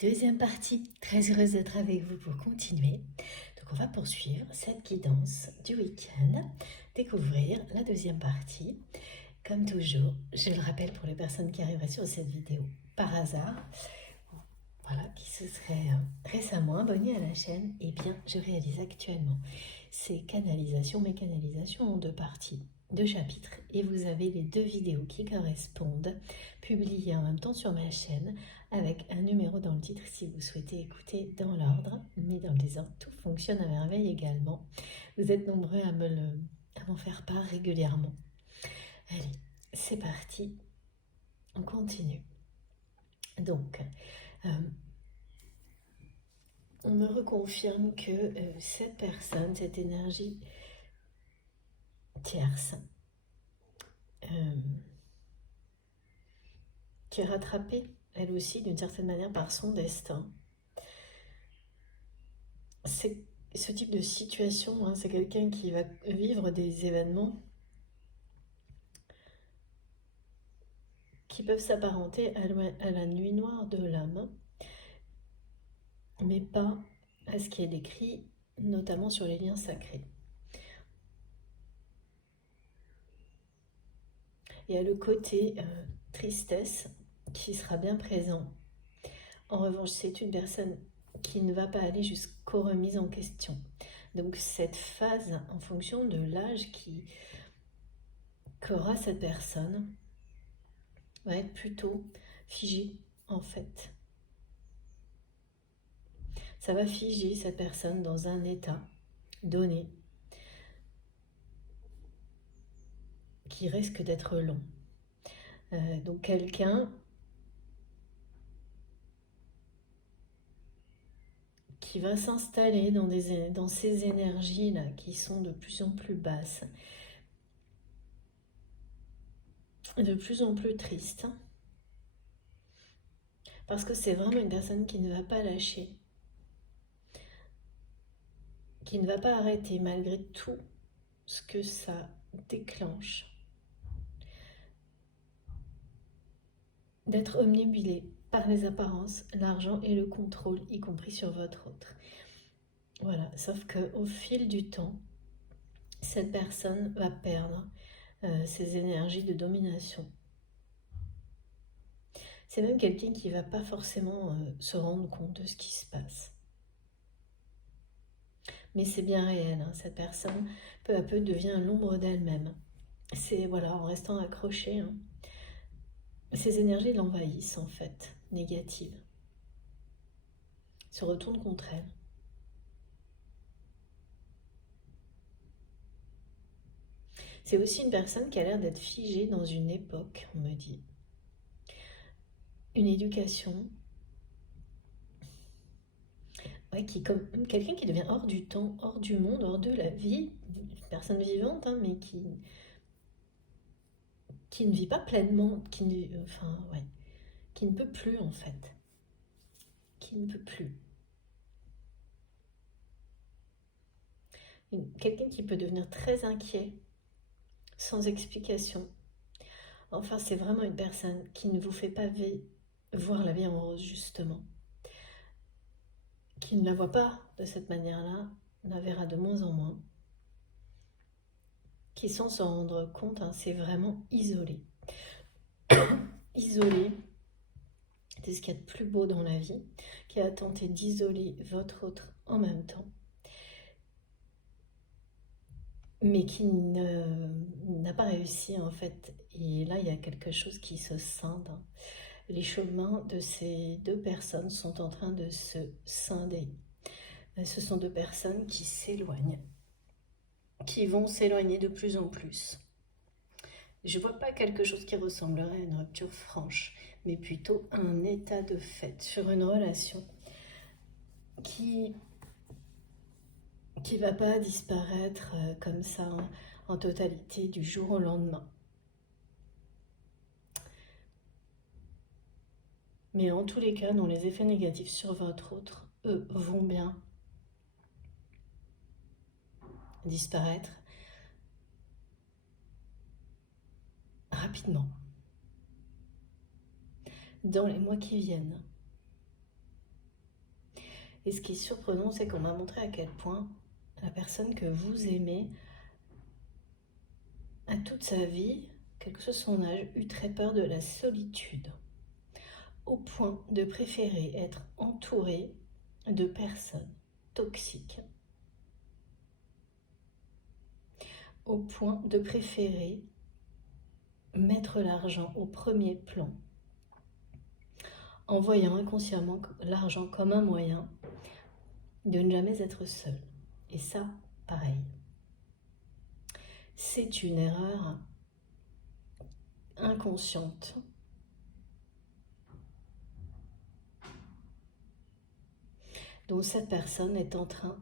Deuxième partie, très heureuse d'être avec vous pour continuer. Donc on va poursuivre cette guidance du week-end, découvrir la deuxième partie. Comme toujours, je le rappelle pour les personnes qui arriveraient sur cette vidéo par hasard, voilà, qui se seraient récemment abonnés à la chaîne, eh bien je réalise actuellement ces canalisations, mes canalisations en deux parties, deux chapitres, et vous avez les deux vidéos qui correspondent, publiées en même temps sur ma chaîne, avec un numéro dans le titre si vous souhaitez écouter dans l'ordre, mais dans le désordre, tout fonctionne à merveille également. Vous êtes nombreux à m'en faire part régulièrement. Allez, c'est parti, on continue. Donc, on me reconfirme que cette personne, cette énergie tierce, qui est rattrapée, elle aussi, d'une certaine manière, par son destin. C'est ce type de situation, hein, c'est quelqu'un qui va vivre des événements qui peuvent s'apparenter à la nuit noire de l'âme, mais pas à ce qui est décrit, notamment sur les liens sacrés. Il y a le côté tristesse qui sera bien présent. En revanche, c'est une personne qui ne va pas aller jusqu'aux remises en question. Donc cette phase, en fonction de l'âge qu'aura cette personne, va être plutôt figée en fait. Ça va figer cette personne dans un état donné qui risque d'être long. Donc quelqu'un qui va s'installer dans ces énergies-là qui sont de plus en plus basses, de plus en plus tristes, parce que c'est vraiment une personne qui ne va pas lâcher, qui ne va pas arrêter malgré tout ce que ça déclenche, d'être omnibulé par les apparences, l'argent et le contrôle, y compris sur votre autre. Voilà, sauf qu'au fil du temps, cette personne va perdre ses énergies de domination. C'est même quelqu'un qui ne va pas forcément se rendre compte de ce qui se passe. Mais c'est bien réel, hein, cette personne, peu à peu, devient l'ombre d'elle-même. C'est, voilà, en restant accrochée, hein, ces énergies l'envahissent, en fait, négatives. Se retournent contre elle. C'est aussi une personne qui a l'air d'être figée dans une époque, on me dit. Une éducation, ouais, comme quelqu'un qui devient hors du temps, hors du monde, hors de la vie, une personne vivante, hein, mais qui ne vit pas pleinement, qui ne peut plus en fait, qui ne peut plus. Quelqu'un qui peut devenir très inquiet, sans explication. Enfin, c'est vraiment une personne qui ne vous fait pas voir la vie en rose, justement. Qui ne la voit pas de cette manière-là, la verra de moins en moins. Qui, sans s'en rendre compte, hein, c'est vraiment isolé. Isolé de ce qu'il y a de plus beau dans la vie, qui a tenté d'isoler votre autre en même temps, mais qui n'a pas réussi en fait. Et là, il y a quelque chose qui se scinde. Les chemins de ces deux personnes sont en train de se scinder. Ce sont deux personnes qui s'éloignent, qui vont s'éloigner de plus en plus. Je ne vois pas quelque chose qui ressemblerait à une rupture franche, mais plutôt un état de fait sur une relation qui va pas disparaître comme ça en totalité du jour au lendemain. Mais en tous les cas, dont les effets négatifs sur votre autre, eux, vont bien disparaître rapidement dans les mois qui viennent. Et ce qui est surprenant, c'est qu'on m'a montré à quel point la personne que vous aimez a toute sa vie, quel que soit son âge, eu très peur de la solitude, au point de préférer être entouré de personnes toxiques, au point de préférer mettre l'argent au premier plan, en voyant inconsciemment l'argent comme un moyen de ne jamais être seul. Et ça, pareil. C'est une erreur inconsciente dont cette personne est en train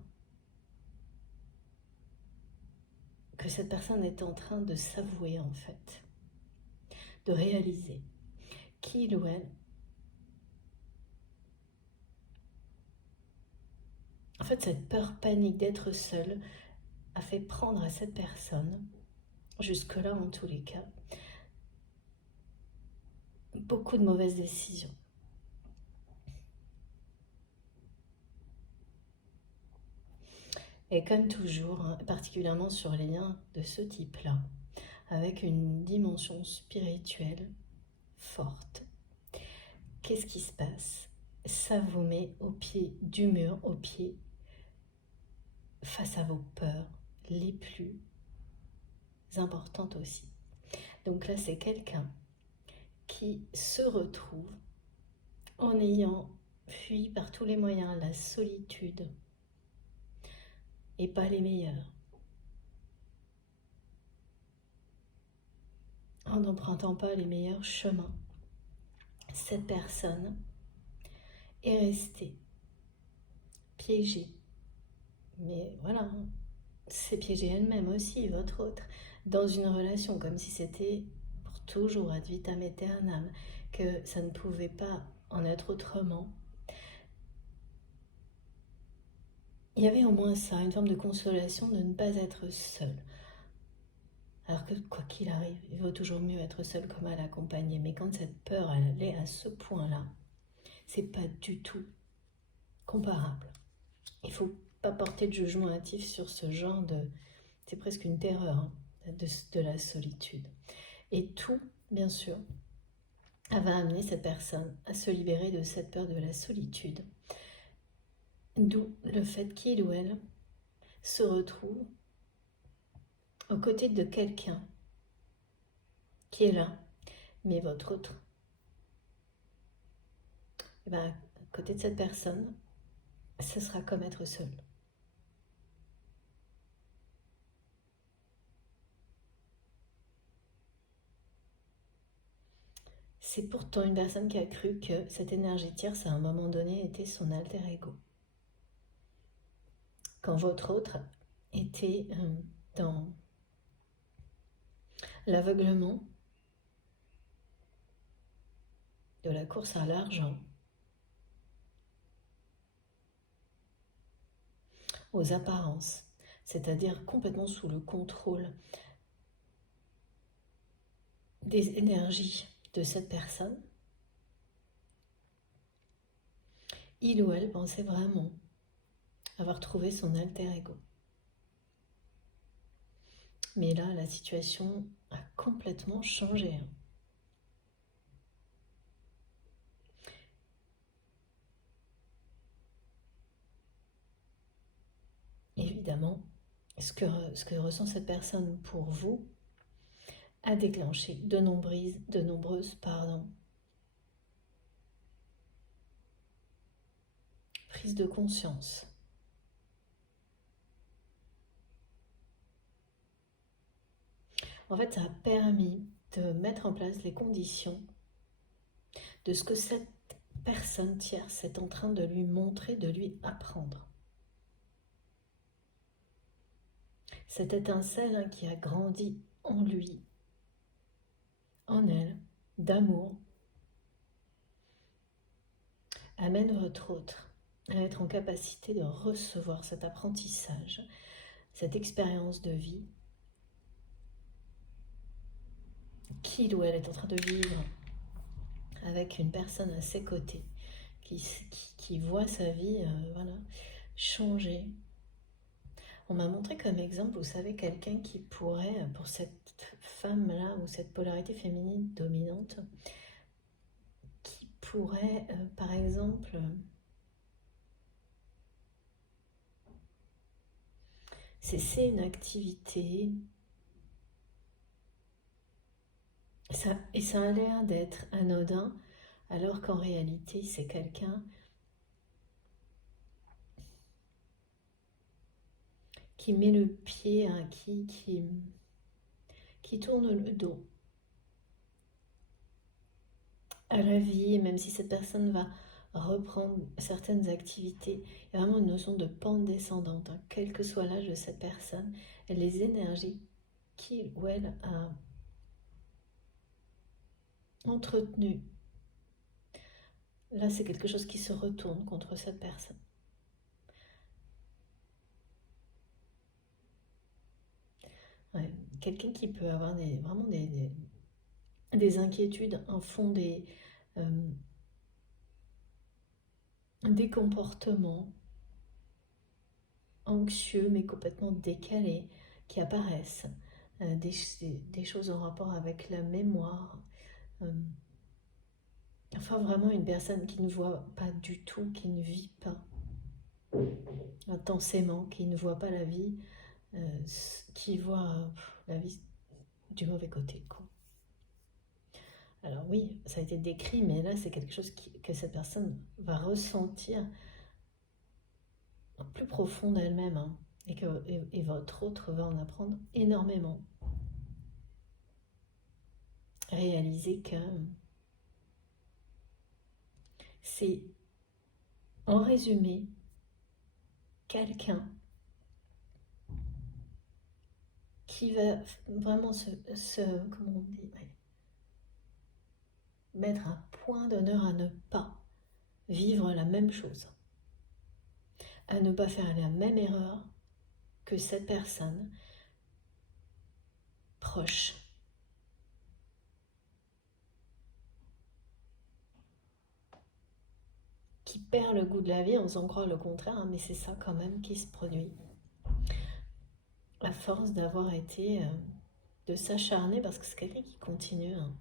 de s'avouer en fait, de réaliser qu'il ou elle, en fait cette peur panique d'être seule a fait prendre à cette personne, jusque-là en tous les cas, beaucoup de mauvaises décisions. Et comme toujours, particulièrement sur les liens de ce type-là, avec une dimension spirituelle forte, qu'est-ce qui se passe? Ça vous met au pied du mur, au pied, face à vos peurs les plus importantes aussi. Donc là, c'est quelqu'un qui se retrouve en ayant fui par tous les moyens la solitude, et pas les meilleurs, en n'empruntant pas les meilleurs chemins. Cette personne est restée piégée. Mais voilà, c'est piégée elle-même aussi, votre autre, dans une relation, comme si c'était pour toujours, ad vitam aeternam, que ça ne pouvait pas en être autrement. Il y avait au moins ça, une forme de consolation de ne pas être seul. Alors que quoi qu'il arrive, il vaut toujours mieux être seul que mal accompagné. Mais quand cette peur, elle est à ce point-là, c'est pas du tout comparable. Il faut pas porter de jugement hâtif sur ce genre de... C'est presque une terreur de la solitude. Et tout, bien sûr, va amener cette personne à se libérer de cette peur de la solitude. D'où le fait qu'il ou elle se retrouve aux côtés de quelqu'un qui est là, mais votre autre. Et bien, à côté de cette personne, ce sera comme être seul. C'est pourtant une personne qui a cru que cette énergie tierce, à un moment donné, était son alter ego. Quand votre autre était dans l'aveuglement de la course à l'argent, aux apparences, c'est-à-dire complètement sous le contrôle des énergies de cette personne, il ou elle pensait vraiment avoir trouvé son alter ego. Mais là, la situation a complètement changé. Évidemment, ce que ressent cette personne pour vous a déclenché de nombreuses prises de conscience. En fait, ça a permis de mettre en place les conditions de ce que cette personne tierce est en train de lui montrer, de lui apprendre. Cette étincelle qui a grandi en lui, en elle, d'amour, amène votre autre à être en capacité de recevoir cet apprentissage, cette expérience de vie qu'il ou elle est en train de vivre avec une personne à ses côtés qui voit sa vie voilà, changer. On m'a montré comme exemple, vous savez, quelqu'un qui pourrait, pour cette femme-là, ou cette polarité féminine dominante, qui pourrait, par exemple, cesser une activité, et ça a l'air d'être anodin, alors qu'en réalité, c'est quelqu'un qui met le pied, hein, qui tourne le dos à la vie, et même si cette personne va reprendre certaines activités, il y a vraiment une notion de pente descendante, hein, quel que soit l'âge de cette personne, et les énergies qu'il ou elle a entretenues. Là, c'est quelque chose qui se retourne contre cette personne. Ouais. Quelqu'un qui peut avoir vraiment des inquiétudes infondées, des comportements anxieux mais complètement décalés qui apparaissent, des choses en rapport avec la mémoire. Enfin, vraiment une personne qui ne voit pas du tout, qui ne vit pas intensément, qui ne voit pas la vie, qui voit la vie du mauvais côté, quoi. Alors oui, ça a été décrit, mais là c'est quelque chose que cette personne va ressentir plus profond d'elle-même, hein, et votre autre va en apprendre énormément. Réaliser que c'est, en résumé, quelqu'un qui va vraiment comment on dit, ouais, mettre un point d'honneur à ne pas vivre la même chose, à ne pas faire la même erreur que cette personne proche. Qui perd le goût de la vie en faisant croire le contraire, hein, mais c'est ça quand même qui se produit. À force d'avoir été, de s'acharner, parce que c'est quelqu'un qui continue, hein,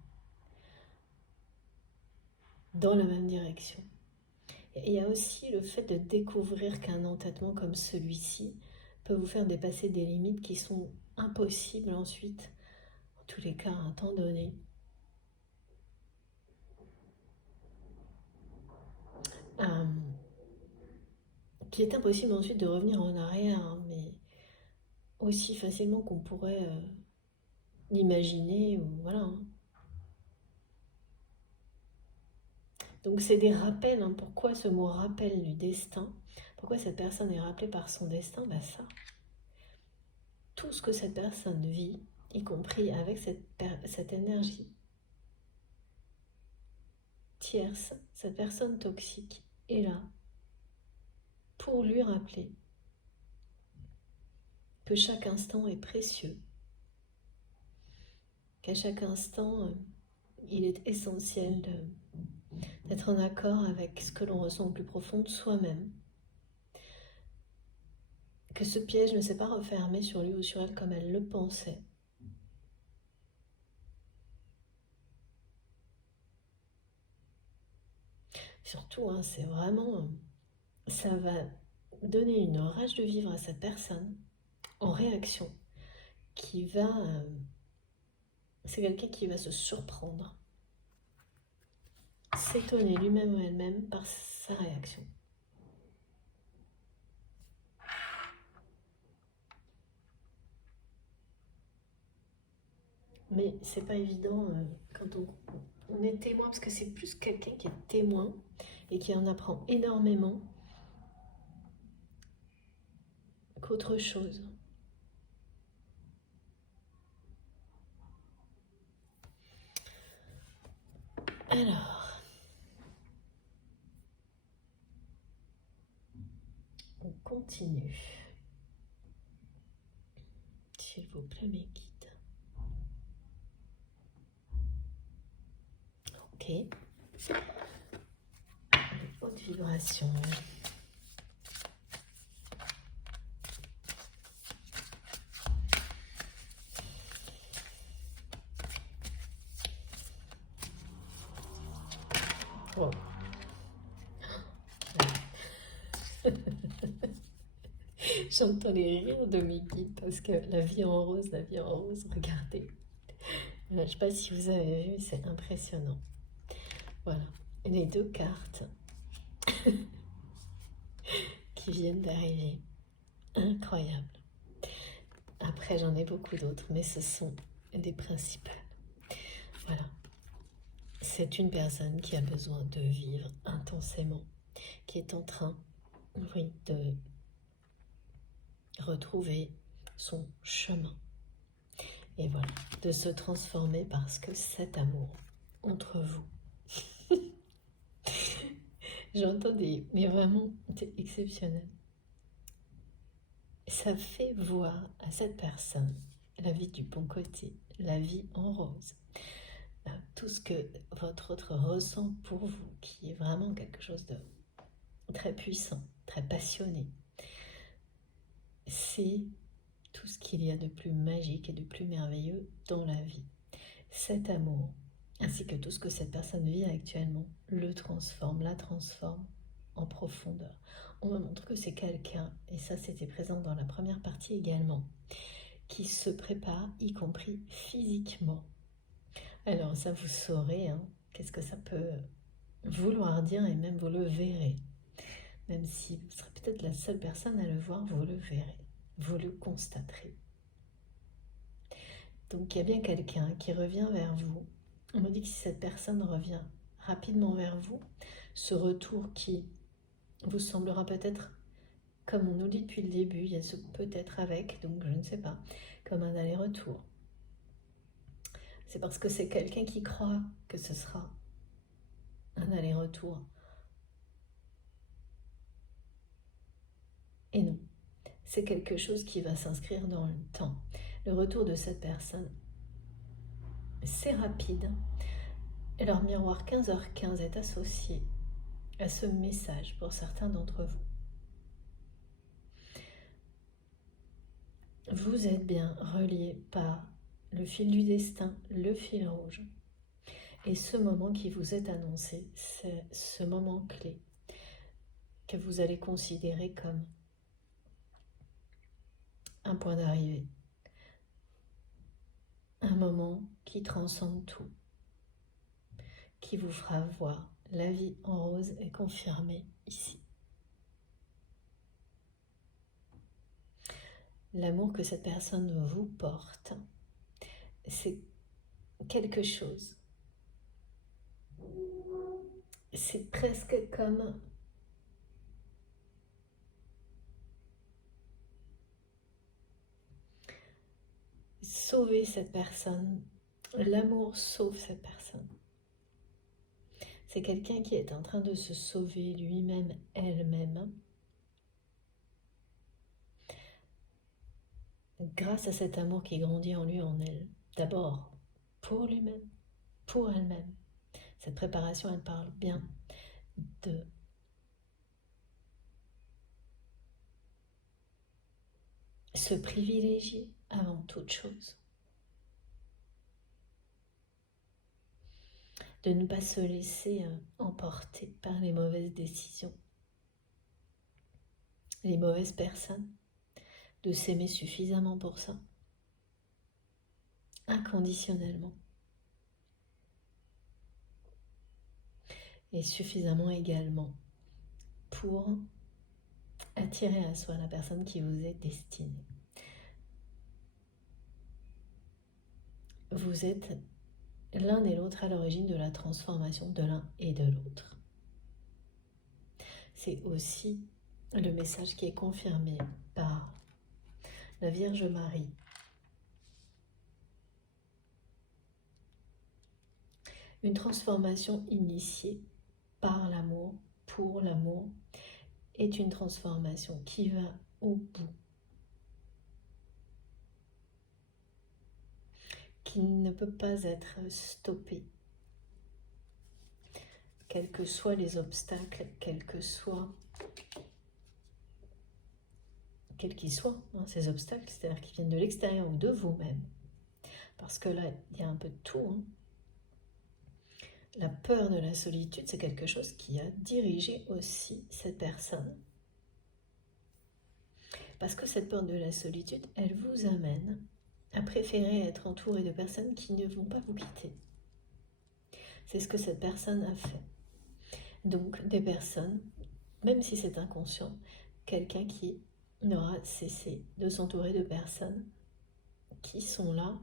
dans la même direction. Et il y a aussi le fait de découvrir qu'un entêtement comme celui-ci peut vous faire dépasser des limites qui sont impossibles ensuite, en tous les cas à un temps donné. Qui est impossible ensuite de revenir en arrière, hein, mais aussi facilement qu'on pourrait l'imaginer, ou voilà. Hein. Donc c'est des rappels, hein. Pourquoi ce mot rappel du destin? Pourquoi cette personne est rappelée par son destin? Ben ça, tout ce que cette personne vit, y compris avec cette énergie tierce, cette personne toxique, est là pour lui rappeler que chaque instant est précieux, qu'à chaque instant, il est essentiel d'être en accord avec ce que l'on ressent au plus profond de soi-même, que ce piège ne s'est pas refermé sur lui ou sur elle comme elle le pensait. Surtout, hein, c'est vraiment, ça va donner une rage de vivre à cette personne en réaction, qui va, c'est quelqu'un qui va se surprendre, s'étonner lui-même ou elle-même par sa réaction. Mais c'est pas évident quand on est témoin, parce que c'est plus quelqu'un qui est témoin et qui en apprend énormément qu'autre chose. Alors, on continue. S'il vous plaît, mes guides. Ok. haute vibration. Wow. J'entends les rires de mes guides parce que la vie en rose, regardez. Voilà, je ne sais pas si vous avez vu, c'est impressionnant. Voilà, les deux cartes qui viennent d'arriver. Incroyable. Après, j'en ai beaucoup d'autres, mais ce sont des principales. Voilà. C'est une personne qui a besoin de vivre intensément, qui est en train, oui, de retrouver son chemin. Et voilà, de se transformer parce que cet amour entre vous, j'entends mais vraiment, c'est exceptionnel. Ça fait voir à cette personne la vie du bon côté, la vie en rose. Tout ce que votre autre ressent pour vous, qui est vraiment quelque chose de très puissant, très passionné. C'est tout ce qu'il y a de plus magique et de plus merveilleux dans la vie. Cet amour, ainsi que tout ce que cette personne vit actuellement, le transforme, la transforme en profondeur. On me montre que c'est quelqu'un, et ça c'était présent dans la première partie également, qui se prépare, y compris physiquement. Alors ça vous saurez, qu'est-ce que ça peut vouloir dire, et même vous le verrez. Même si vous serez peut-être la seule personne à le voir, vous le verrez, vous le constaterez. Donc il y a bien quelqu'un qui revient vers vous. On me dit que si cette personne revient rapidement vers vous, ce retour qui vous semblera peut-être, comme on nous dit depuis le début, il y a ce peut-être avec, donc je ne sais pas, comme un aller-retour. C'est parce que c'est quelqu'un qui croit que ce sera un aller-retour. Et non, c'est quelque chose qui va s'inscrire dans le temps. Le retour de cette personne, c'est rapide. Et leur miroir 15h15 est associé à ce message pour certains d'entre vous. Vous êtes bien reliés par le fil du destin, le fil rouge. Et ce moment qui vous est annoncé, c'est ce moment clé que vous allez considérer comme un point d'arrivée. Un moment qui transcende tout, qui vous fera voir la vie en rose est confirmée ici. L'amour que cette personne vous porte, c'est quelque chose. C'est presque comme sauver cette personne. L'amour sauve cette personne. C'est quelqu'un qui est en train de se sauver lui-même, elle-même, grâce à cet amour qui grandit en lui, en elle. D'abord, pour lui-même, pour elle-même. Cette préparation, elle parle bien de se privilégier avant toute chose. De ne pas se laisser emporter par les mauvaises décisions, les mauvaises personnes, de s'aimer suffisamment pour ça, inconditionnellement, et suffisamment également pour attirer à soi la personne qui vous est destinée. Vous êtes l'un et l'autre à l'origine de la transformation de l'un et de l'autre. C'est aussi le message qui est confirmé par la Vierge Marie. Une transformation initiée par l'amour, pour l'amour, est une transformation qui va au bout, qui ne peut pas être stoppée. quels que soient les obstacles, quels qu'ils soient, hein, ces obstacles, c'est-à-dire qu'ils viennent de l'extérieur ou de vous-même. Parce que là, il y a un peu de tout. Hein. La peur de la solitude, c'est quelque chose qui a dirigé aussi cette personne. Parce que cette peur de la solitude, elle vous amène à préférer être entouré de personnes qui ne vont pas vous quitter. C'est ce que cette personne a fait. Donc, des personnes, même si c'est inconscient, quelqu'un qui n'aura cessé de s'entourer de personnes qui sont là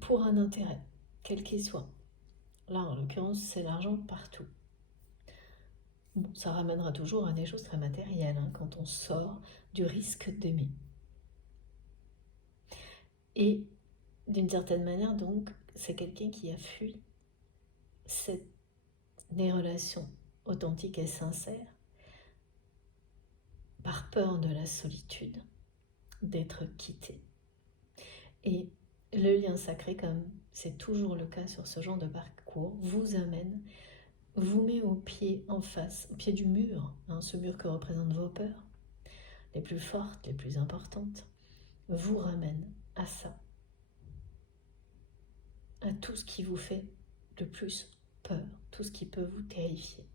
pour un intérêt, quel qu'il soit. Là, en l'occurrence, c'est l'argent partout. Bon, ça ramènera toujours à des choses très matérielles hein, quand on sort du risque d'aimer. Et d'une certaine manière, donc, c'est quelqu'un qui a fui des relations authentiques et sincères par peur de la solitude, d'être quitté. Et le lien sacré, comme c'est toujours le cas sur ce genre de parcours, vous amène, vous met au pied, en face, au pied du mur, hein, ce mur que représentent vos peurs, les plus fortes, les plus importantes, vous ramène à ça, à tout ce qui vous fait le plus peur, tout ce qui peut vous terrifier.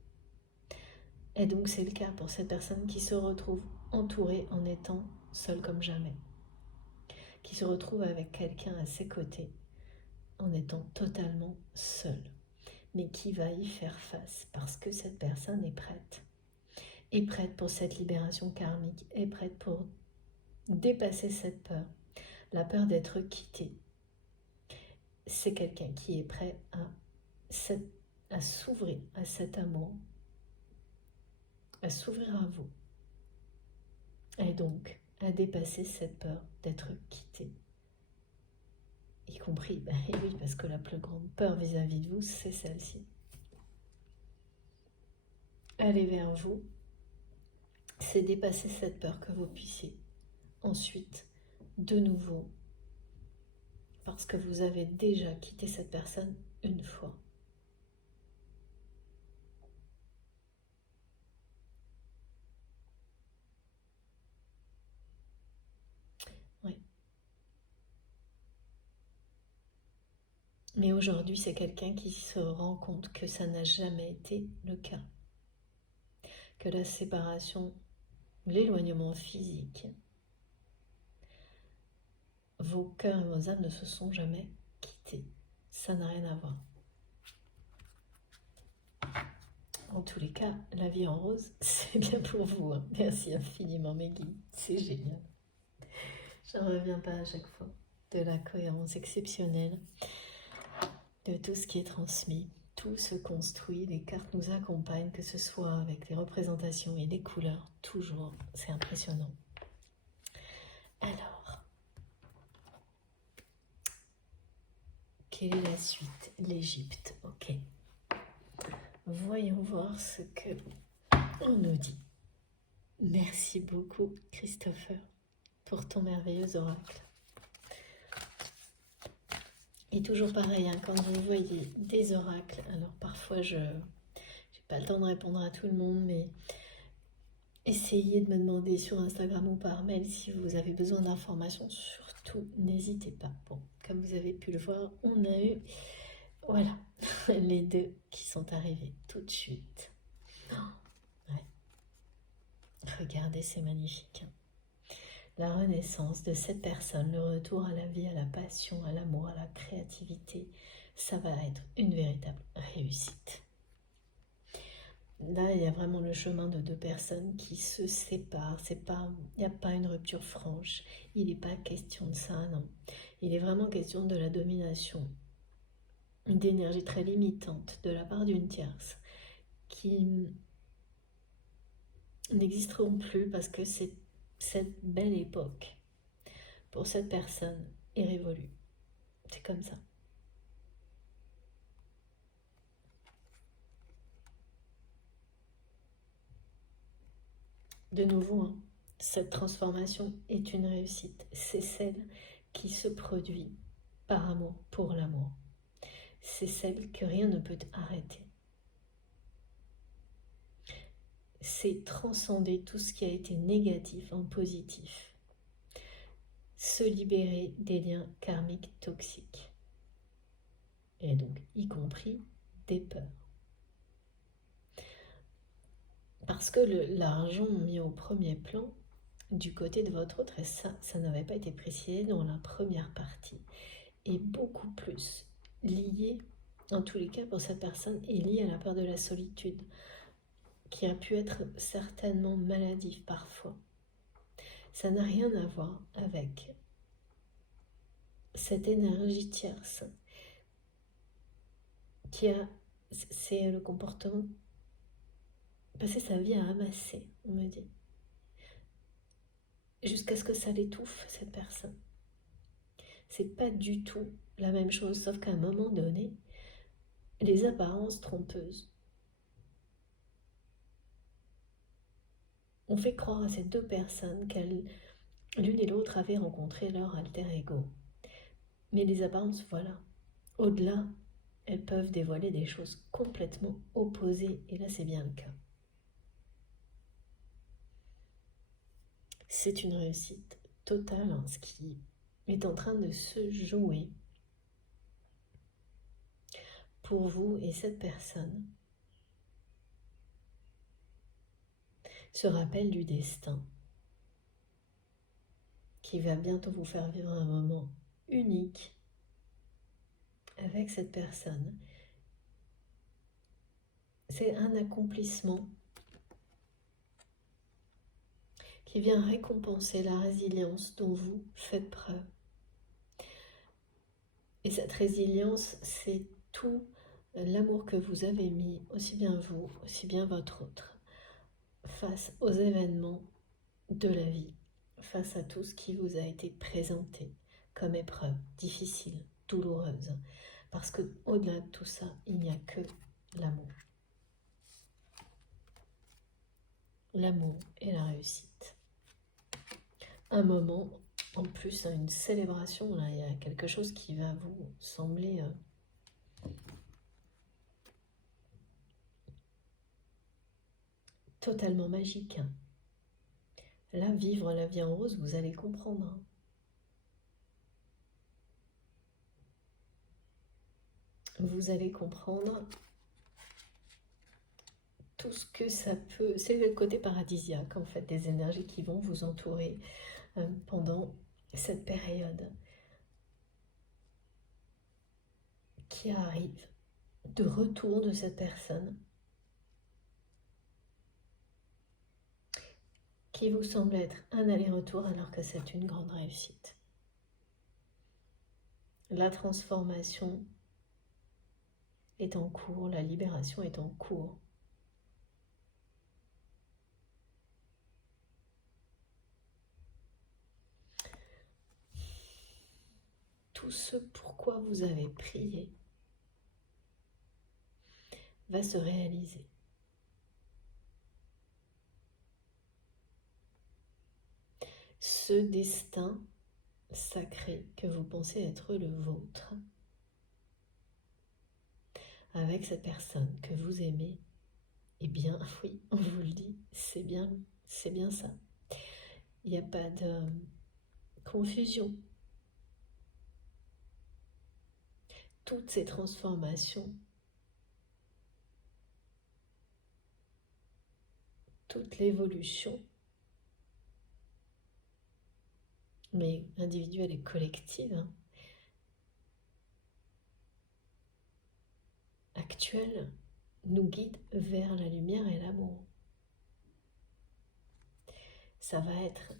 Et donc c'est le cas pour cette personne qui se retrouve entourée en étant seule comme jamais, qui se retrouve avec quelqu'un à ses côtés en étant totalement seule, mais qui va y faire face parce que cette personne est prête pour cette libération karmique, est prête pour dépasser cette peur, la peur d'être quittée. C'est quelqu'un qui est prêt à s'ouvrir à cet amour, à s'ouvrir à vous, et donc à dépasser cette peur d'être quitté. Y compris, et oui, parce que la plus grande peur vis-à-vis de vous, c'est celle-ci. Aller vers vous, c'est dépasser cette peur que vous puissiez ensuite, de nouveau, parce que vous avez déjà quitté cette personne une fois. Oui. Mais aujourd'hui, c'est quelqu'un qui se rend compte que ça n'a jamais été le cas. Que la séparation, l'éloignement physique, vos cœurs et vos âmes ne se sont jamais quittés. Ça n'a rien à voir. En tous les cas, la vie en rose, c'est bien pour vous. Hein. Merci infiniment, Meggy. C'est génial. Je n'en reviens pas à chaque fois de la cohérence exceptionnelle, de tout ce qui est transmis. Tout se construit, les cartes nous accompagnent, que ce soit avec les représentations et les couleurs, toujours. C'est impressionnant. Alors, quelle est la suite? L'Égypte, ok. Voyons voir ce que on nous dit. Merci beaucoup, Christopher, pour ton merveilleux oracle. Et toujours pareil, hein, quand vous voyez des oracles, alors parfois je n'ai pas le temps de répondre à tout le monde, mais essayez de me demander sur Instagram ou par mail si vous avez besoin d'informations. Surtout, n'hésitez pas. Bon, comme vous avez pu le voir, on a eu, voilà, les deux qui sont arrivés tout de suite. Oh, ouais. Regardez, c'est magnifique. La renaissance de cette personne, le retour à la vie, à la passion, à l'amour, à la créativité, ça va être une véritable réussite. Là, il y a vraiment le chemin de deux personnes qui se séparent. Il n'y a pas une rupture franche. Il n'est pas question de ça, non. Il est vraiment question de la domination, d'énergie très limitante de la part d'une tierce qui n'existeront plus parce que cette belle époque pour cette personne est révolue. C'est comme ça. De nouveau, hein, cette transformation est une réussite. C'est celle qui se produit par amour, pour l'amour. C'est celle que rien ne peut arrêter. c'est transcender tout ce qui a été négatif en positif. Se libérer des liens karmiques toxiques. Et donc, y compris des peurs. Parce que l'argent mis au premier plan, du côté de votre autre, et ça n'avait pas été précisé dans la première partie, est beaucoup plus lié, en tous les cas pour cette personne, est lié à la peur de la solitude, qui a pu être certainement maladif parfois. Ça n'a rien à voir avec cette énergie tierce qui a, c'est le comportement, passer sa vie à amasser, on me dit, jusqu'à ce que ça l'étouffe, cette personne. C'est pas du tout la même chose, sauf qu'à un moment donné, les apparences trompeuses ont fait croire à ces deux personnes qu'elles, l'une et l'autre, avaient rencontré leur alter ego. Mais les apparences, voilà, au-delà, elles peuvent dévoiler des choses complètement opposées, et là c'est bien le cas. C'est une réussite totale, hein, ce qui est en train de se jouer pour vous et cette personne. Ce rappel du destin qui va bientôt vous faire vivre un moment unique avec cette personne. C'est un accomplissement qui vient récompenser la résilience dont vous faites preuve. Et cette résilience, c'est tout l'amour que vous avez mis, aussi bien vous, aussi bien votre autre, face aux événements de la vie, face à tout ce qui vous a été présenté comme épreuve difficile, douloureuse. Parce que au-delà de tout ça, il n'y a que l'amour. L'amour et la réussite. Un moment, en plus, une célébration, là, il y a quelque chose qui va vous sembler totalement magique. Là, vivre la vie en rose, vous allez comprendre. Vous allez comprendre tout ce que ça peut... C'est le côté paradisiaque, en fait, des énergies qui vont vous entourer pendant cette période qui arrive de retour de cette personne qui vous semble être un aller-retour alors que c'est une grande réussite. La transformation est en cours, la libération est en cours. Tout ce pourquoi vous avez prié va se réaliser. Ce destin sacré que vous pensez être le vôtre, avec cette personne que vous aimez, eh bien oui, on vous le dit, c'est bien ça. Il n'y a pas de confusion. Toutes ces transformations, toute l'évolution, mais individuelle et collective, hein, actuelle, nous guide vers la lumière et l'amour. Ça va être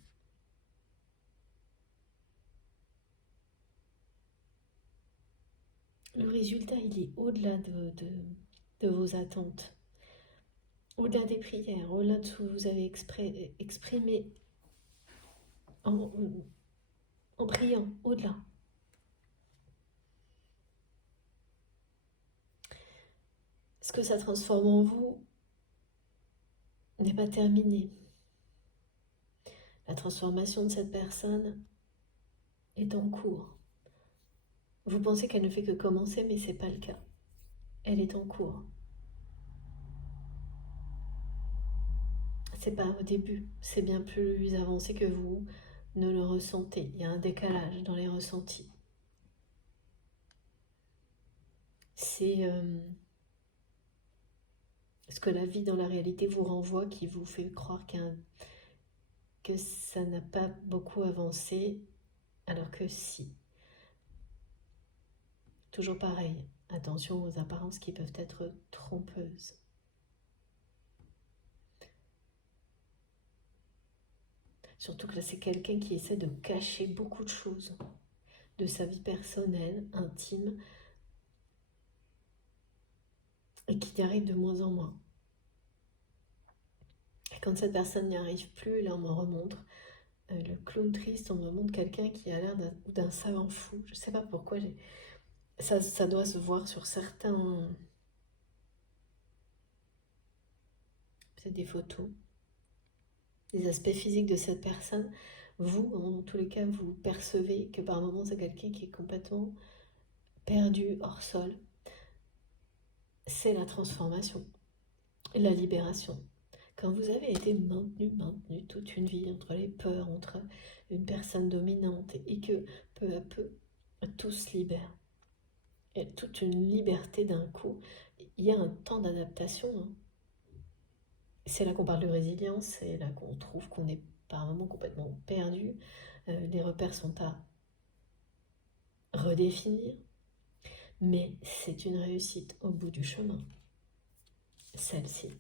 le résultat, il est au-delà de vos attentes, au-delà des prières, au-delà de ce que vous avez exprimé en priant, au-delà. Ce que ça transforme en vous n'est pas terminé. La transformation de cette personne est en cours. Vous pensez qu'elle ne fait que commencer, mais ce n'est pas le cas. Elle est en cours. c'est pas au début, c'est bien plus avancé que vous ne le ressentez. Il y a un décalage dans les ressentis. C'est ce que la vie dans la réalité vous renvoie qui vous fait croire que ça n'a pas beaucoup avancé, alors que si. Toujours pareil, attention aux apparences qui peuvent être trompeuses. Surtout que là, c'est quelqu'un qui essaie de cacher beaucoup de choses de sa vie personnelle, intime, et qui y arrive de moins en moins. Et quand cette personne n'y arrive plus, là, on me remontre le clown triste, on me montre quelqu'un qui a l'air d'un savant fou. Je ne sais pas pourquoi. Ça doit se voir sur certains... peut-être des photos, des aspects physiques de cette personne. Vous, en tous les cas, vous percevez que par moments, c'est quelqu'un qui est complètement perdu, hors sol. C'est la transformation, la libération. Quand vous avez été maintenu toute une vie entre les peurs, entre une personne dominante, et que peu à peu, tout se libère. Et toute une liberté d'un coup. Il y a un temps d'adaptation. Hein. C'est là qu'on parle de résilience, c'est là qu'on trouve qu'on est par moments complètement perdu. Les repères sont à redéfinir. Mais c'est une réussite au bout du chemin. Celle-ci.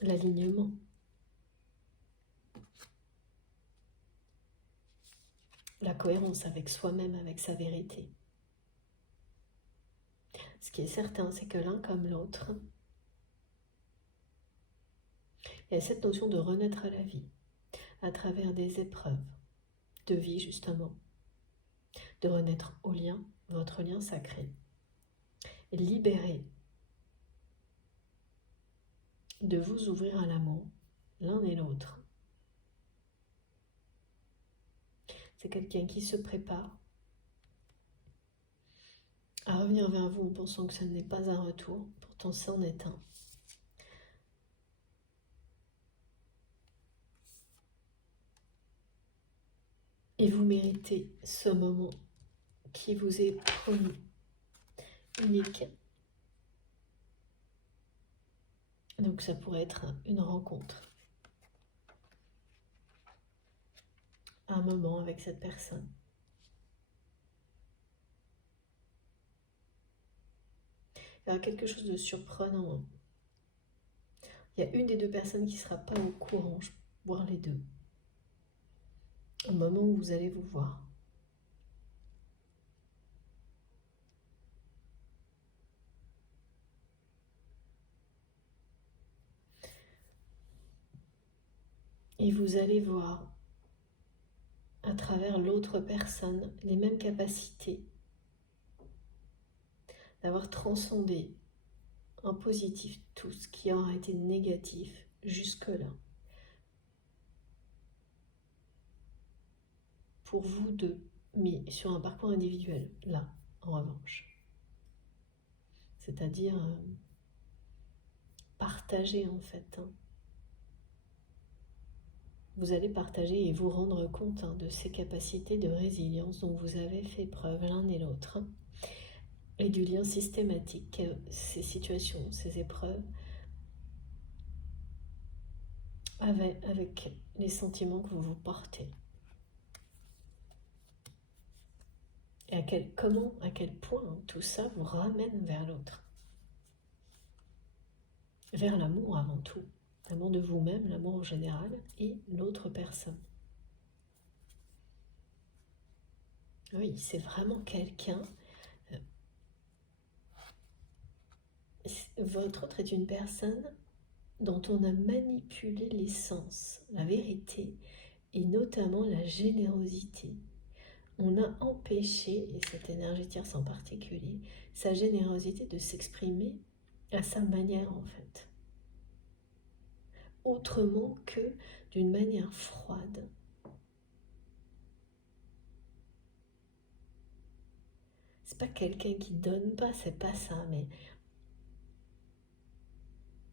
L'alignement. La cohérence avec soi-même, avec sa vérité. Ce qui est certain, c'est que l'un comme l'autre, il y a cette notion de renaître à la vie, à travers des épreuves de vie justement, de renaître au lien, votre lien sacré, libérer, de vous ouvrir à l'amour, l'un et l'autre. C'est quelqu'un qui se prépare à revenir vers vous en pensant que ce n'est pas un retour, pourtant c'en est un. Et vous méritez ce moment qui vous est promis, unique. Donc ça pourrait être une rencontre, un moment avec cette personne. Il y aura quelque chose de surprenant. Il y a une des deux personnes qui ne sera pas au courant, voire les deux, au moment où vous allez vous voir. Et vous allez voir à travers l'autre personne les mêmes capacités d'avoir transcendé en positif tout ce qui aura été négatif jusque-là. Pour vous deux, mais sur un parcours individuel, là, en revanche. C'est-à-dire partager en fait. Hein. Vous allez partager et vous rendre compte de ces capacités de résilience dont vous avez fait preuve l'un et l'autre. Et du lien systématique, ces situations, ces épreuves, avec les sentiments que vous portez. Et à quel point tout ça vous ramène vers l'autre. Vers l'amour avant tout. L'amour de vous-même, l'amour en général, et l'autre personne. Oui, c'est vraiment quelqu'un. Votre autre est une personne dont on a manipulé l'essence, la vérité, et notamment la générosité. On a empêché, et cette énergie tierce en particulier, sa générosité de s'exprimer à sa manière en fait. Autrement que d'une manière froide. C'est pas quelqu'un qui donne pas, c'est pas ça, mais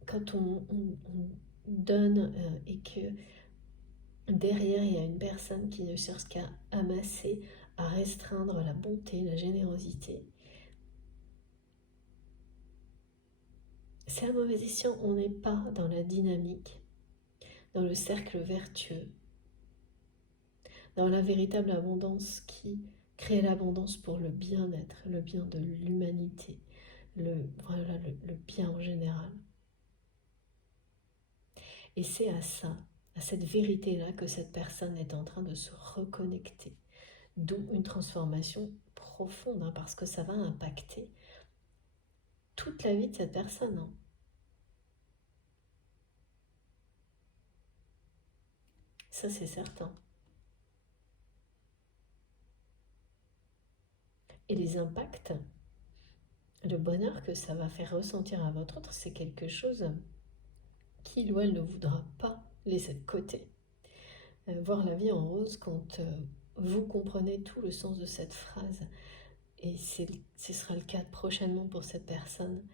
quand on donne et que derrière, il y a une personne qui ne cherche qu'à amasser, à restreindre la bonté, la générosité. C'est un mauvais escient, on n'est pas dans la dynamique, dans le cercle vertueux, dans la véritable abondance qui crée l'abondance pour le bien-être, le bien de l'humanité, voilà, le bien en général. Et c'est à ça, à cette vérité-là que cette personne est en train de se reconnecter. D'où une transformation profonde, hein, parce que ça va impacter toute la vie de cette personne. Hein. Ça, c'est certain. Et les impacts, le bonheur que ça va faire ressentir à votre autre, c'est quelque chose qu'il ou elle ne voudra pas laisser de côté. Voir la vie en rose quand vous comprenez tout le sens de cette phrase, et ce sera le cas prochainement pour cette personne,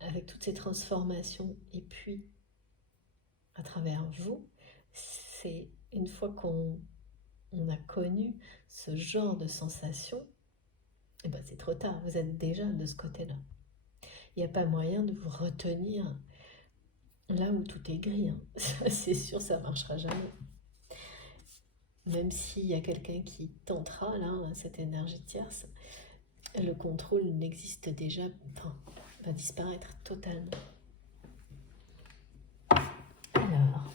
avec toutes ces transformations, et puis à travers vous, c'est une fois qu'on a connu ce genre de sensation, et ben c'est trop tard, vous êtes déjà de ce côté-là. Il n'y a pas moyen de vous retenir là où tout est gris. Hein. C'est sûr, ça ne marchera jamais. Même s'il y a quelqu'un qui tentera, là, cette énergie tierce, le contrôle n'existe déjà, enfin, va disparaître totalement. Alors,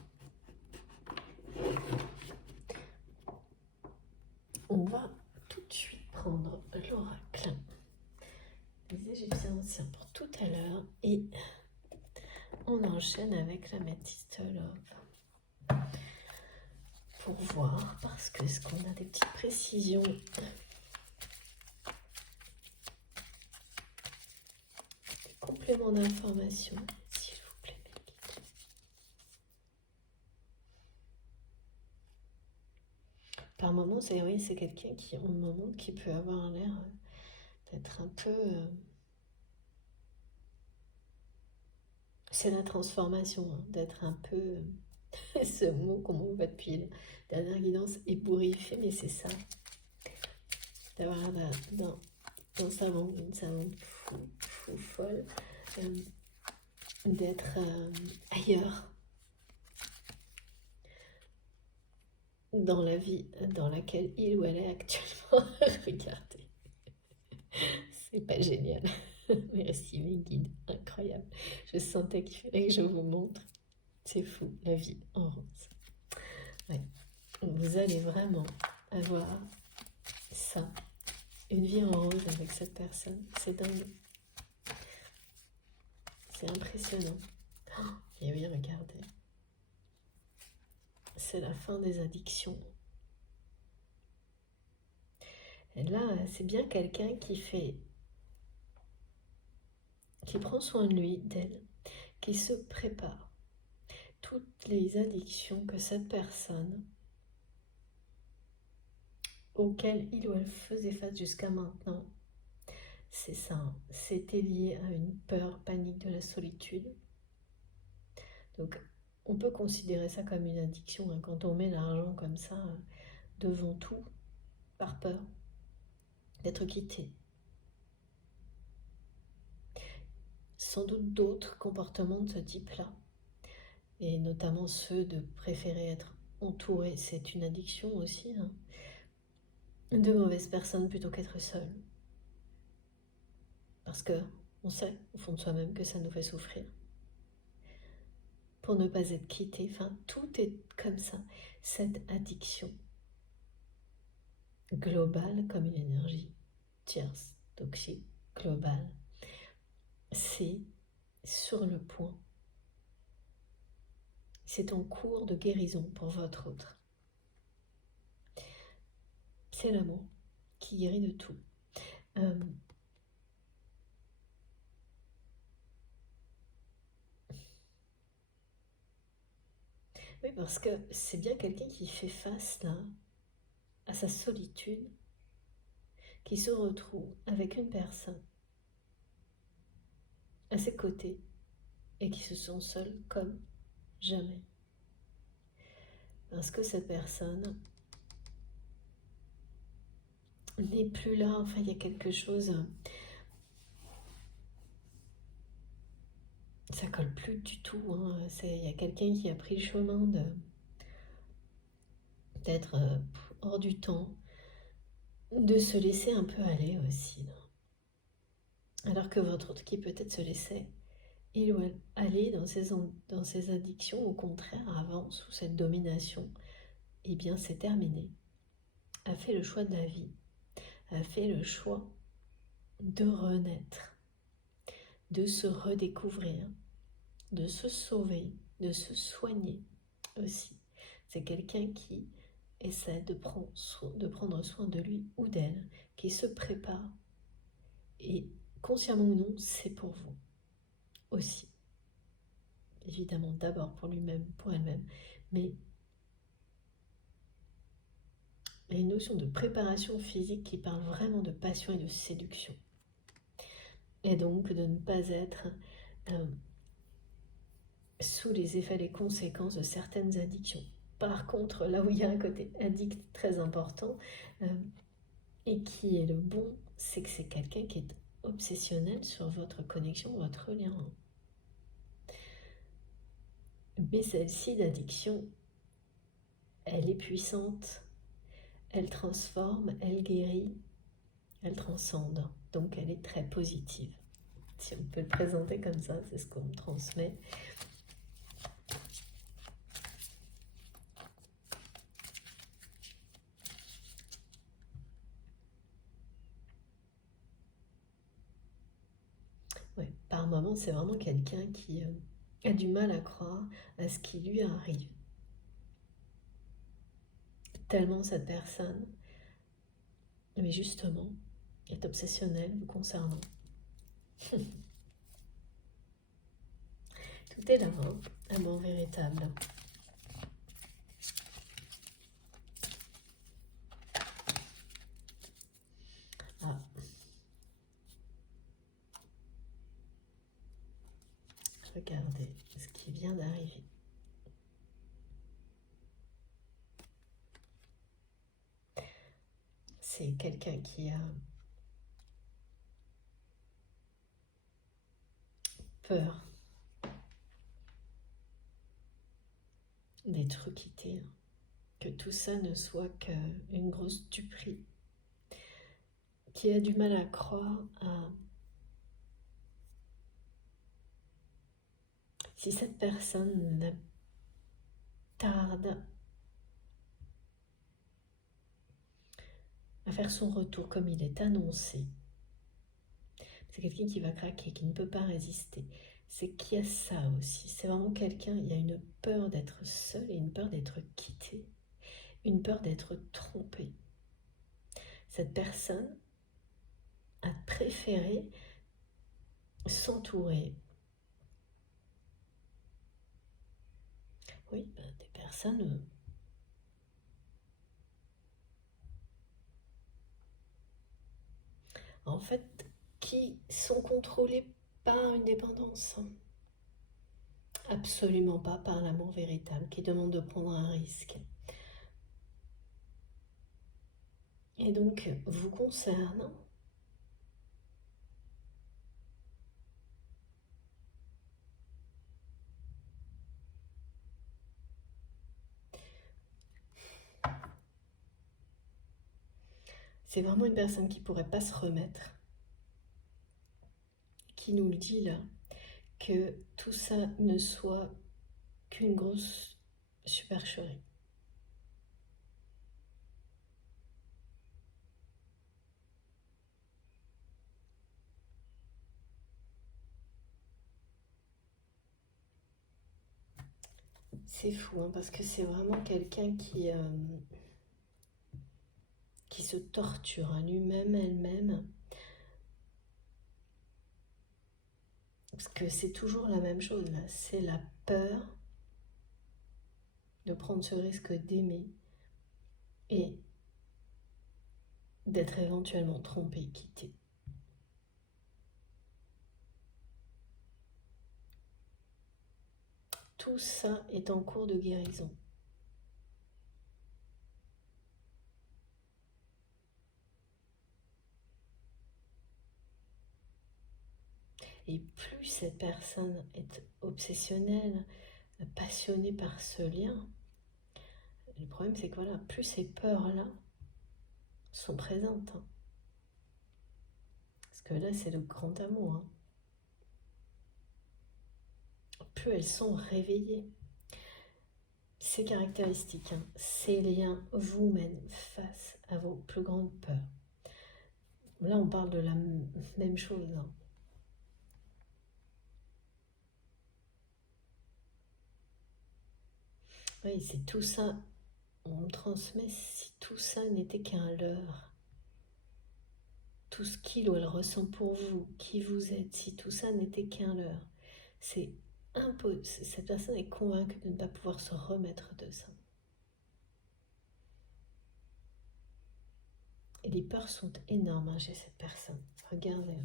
on va tout de suite prendre l'oracle des Égyptiens anciens pour tout à l'heure et on enchaîne avec l'améthyste love pour voir, parce que est-ce qu'on a des petites précisions, des compléments d'information, s'il vous plaît. Par moments, c'est oui, c'est quelqu'un qui, au moment, qui peut avoir l'air d'être un peu... c'est la transformation, hein, d'être un peu... ce mot qu'on voit depuis la dernière guidance, ébouriffé, mais c'est ça. D'avoir dans sa monde, une savante fou folle, d'être ailleurs dans la vie dans laquelle il ou elle est actuellement. Regardez, c'est pas génial. Merci mes guides, incroyable. Je sentais qu'il fallait que je vous montre. C'est fou, la vie en rose. Ouais. Vous allez vraiment avoir ça, une vie en rose avec cette personne. C'est dingue. C'est impressionnant. Oh, et oui, regardez. C'est la fin des addictions. Et là, c'est bien quelqu'un qui prend soin de lui, d'elle, qui se prépare. Toutes les addictions que cette personne, auxquelles il ou elle faisait face jusqu'à maintenant, c'est ça, hein, c'était lié à une peur, panique de la solitude. Donc, on peut considérer ça comme une addiction, hein, quand on met l'argent comme ça devant tout, par peur d'être quitté. Sans doute d'autres comportements de ce type-là, et notamment ceux de préférer être entouré, c'est une addiction aussi, hein, de mauvaises personnes plutôt qu'être seul. Parce que on sait au fond de soi-même que ça nous fait souffrir. Pour ne pas être quitté, enfin tout est comme ça. Cette addiction globale comme une énergie tierce, toxique, globale, c'est sur le point. C'est en cours de guérison pour votre autre. C'est l'amour qui guérit de tout. Oui, parce que c'est bien quelqu'un qui fait face là à sa solitude, qui se retrouve avec une personne à ses côtés et qui se sent seul comme Jamais. Parce que cette personne n'est plus là. Enfin, il y a quelque chose... Ça colle plus du tout. Hein. Il y a quelqu'un qui a pris le chemin d'être hors du temps, de se laisser un peu aller aussi. Alors que votre autre qui peut-être se laissait il ou elle aller dans ses addictions, au contraire, avant, sous cette domination, eh bien c'est terminé. A fait le choix de la vie, a fait le choix de renaître, de se redécouvrir, de se sauver, de se soigner aussi. C'est quelqu'un qui essaie de prendre soin de lui ou d'elle, qui se prépare. Et consciemment ou non, c'est pour vous aussi. Évidemment, d'abord pour lui-même, pour elle-même. Mais il y a une notion de préparation physique qui parle vraiment de passion et de séduction. Et donc de ne pas être sous les effets, les conséquences de certaines addictions. Par contre, là où il y a un côté addict très important, et qui est le bon, c'est que c'est quelqu'un qui est obsessionnel sur votre connexion, votre lien. Mais celle-ci d'addiction, elle est puissante, elle transforme, elle guérit, elle transcende. Donc elle est très positive. Si on peut le présenter comme ça, c'est ce qu'on me transmet. Ouais, par moments, c'est vraiment quelqu'un qui a du mal à croire à ce qui lui arrive. Tellement cette personne, mais justement, est obsessionnelle vous concernant. Tout est là, hein, amour véritable. Ah. Regardez ce qui vient d'arriver. C'est quelqu'un qui a peur d'être quitté, que tout ça ne soit qu'une grosse duperie, qui a du mal à croire à... Si cette personne tarde à faire son retour comme il est annoncé, c'est quelqu'un qui va craquer, qui ne peut pas résister. C'est qu'il y a ça aussi. C'est vraiment quelqu'un, il y a une peur d'être seul et une peur d'être quitté, une peur d'être trompé. Cette personne a préféré s'entourer, oui, des personnes en fait qui sont contrôlées par une dépendance. Absolument pas par l'amour véritable, qui demande de prendre un risque. Et donc, vous concerne, c'est vraiment une personne qui pourrait pas se remettre, qui nous le dit là, que tout ça ne soit qu'une grosse supercherie. C'est fou, hein, parce que c'est vraiment quelqu'un qui se torture à lui-même, elle-même, parce que c'est toujours la même chose là, c'est la peur de prendre ce risque d'aimer et d'être éventuellement trompé, quitté. Tout ça est en cours de guérison. Et plus cette personne est obsessionnelle, passionnée par ce lien, le problème c'est que voilà, plus ces peurs-là sont présentes. Parce que là, c'est le grand amour. Plus elles sont réveillées. Ces caractéristiques, ces liens vous mènent face à vos plus grandes peurs. Là, on parle de la même chose. Oui, c'est tout ça. On me transmet si tout ça n'était qu'un leurre. Tout ce qu'il ou elle ressent pour vous, qui vous êtes, si tout ça n'était qu'un leurre. C'est impossible. Cette personne est convaincue de ne pas pouvoir se remettre de ça. Et les peurs sont énormes chez cette personne. Regardez.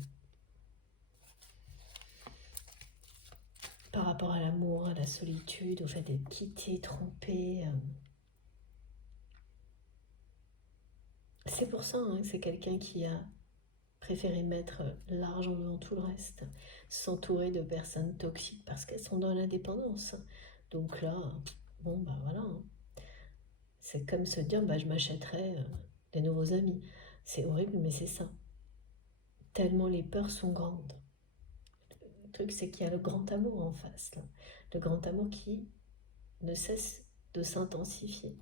Par rapport à l'amour, à la solitude, au fait d'être quitté, trompé. C'est pour ça que c'est quelqu'un qui a préféré mettre l'argent devant tout le reste, s'entourer de personnes toxiques parce qu'elles sont dans l'indépendance. Donc là, bon bah voilà. C'est comme se dire, bah je m'achèterai des nouveaux amis. C'est horrible, mais c'est ça. Tellement les peurs sont grandes. Le truc, c'est qu'il y a le grand amour en face, là. Le grand amour qui ne cesse de s'intensifier.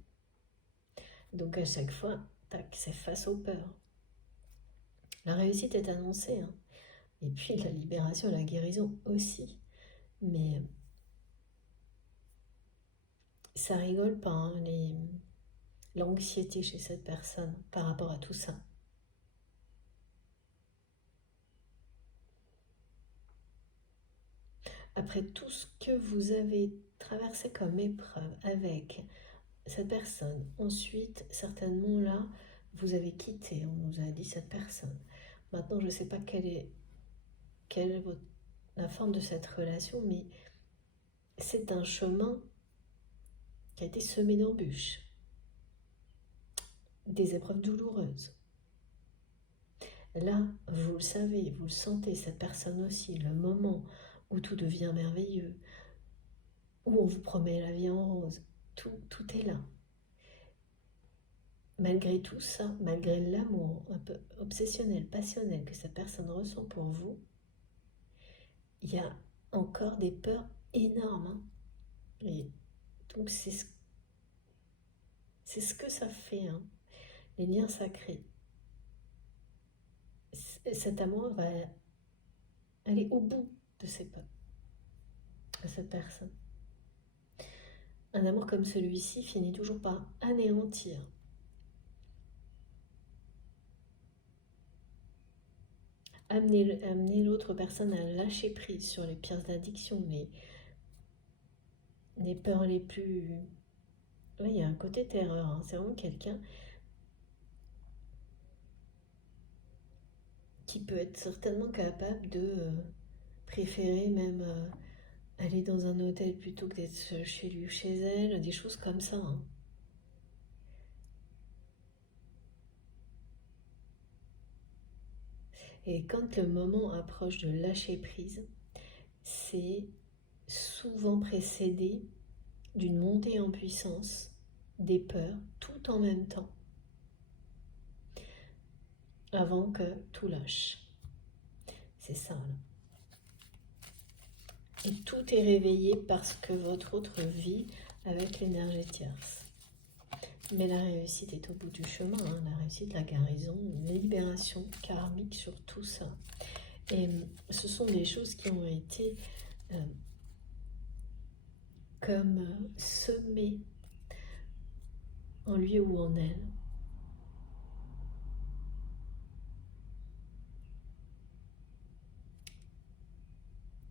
Donc à chaque fois, tac, c'est face aux peurs. La réussite est annoncée, et puis la libération et la guérison aussi. Mais ça rigole pas, l'anxiété chez cette personne par rapport à tout ça. Après tout ce que vous avez traversé comme épreuve avec cette personne, ensuite, certainement là, vous avez quitté, on nous a dit cette personne. Maintenant, je ne sais pas quelle est la forme de cette relation, mais c'est un chemin qui a été semé d'embûches, des épreuves douloureuses. Là, vous le savez, vous le sentez, cette personne aussi, le moment où tout devient merveilleux, où on vous promet la vie en rose, tout est là. Malgré tout ça, malgré l'amour un peu obsessionnel, passionnel que cette personne ressent pour vous, il y a encore des peurs énormes. Et donc c'est ce que ça fait, les liens sacrés. Cet amour va aller au bout de ses peurs, de cette personne. Un amour comme celui-ci finit toujours par anéantir. Amener l'autre personne à lâcher prise sur les pires addictions, les peurs les plus... Là, il y a un côté terreur, c'est vraiment quelqu'un qui peut être certainement capable de préférer même aller dans un hôtel plutôt que d'être chez lui ou chez elle, des choses comme ça. Et quand le moment approche de lâcher prise, c'est souvent précédé d'une montée en puissance des peurs tout en même temps, avant que tout lâche. C'est ça, là. Et tout est réveillé parce que votre autre vit avec l'énergie tierce. Mais la réussite est au bout du chemin, la réussite, la guérison, la libération karmique sur tout ça. Et ce sont des choses qui ont été comme semées en lui ou en elle.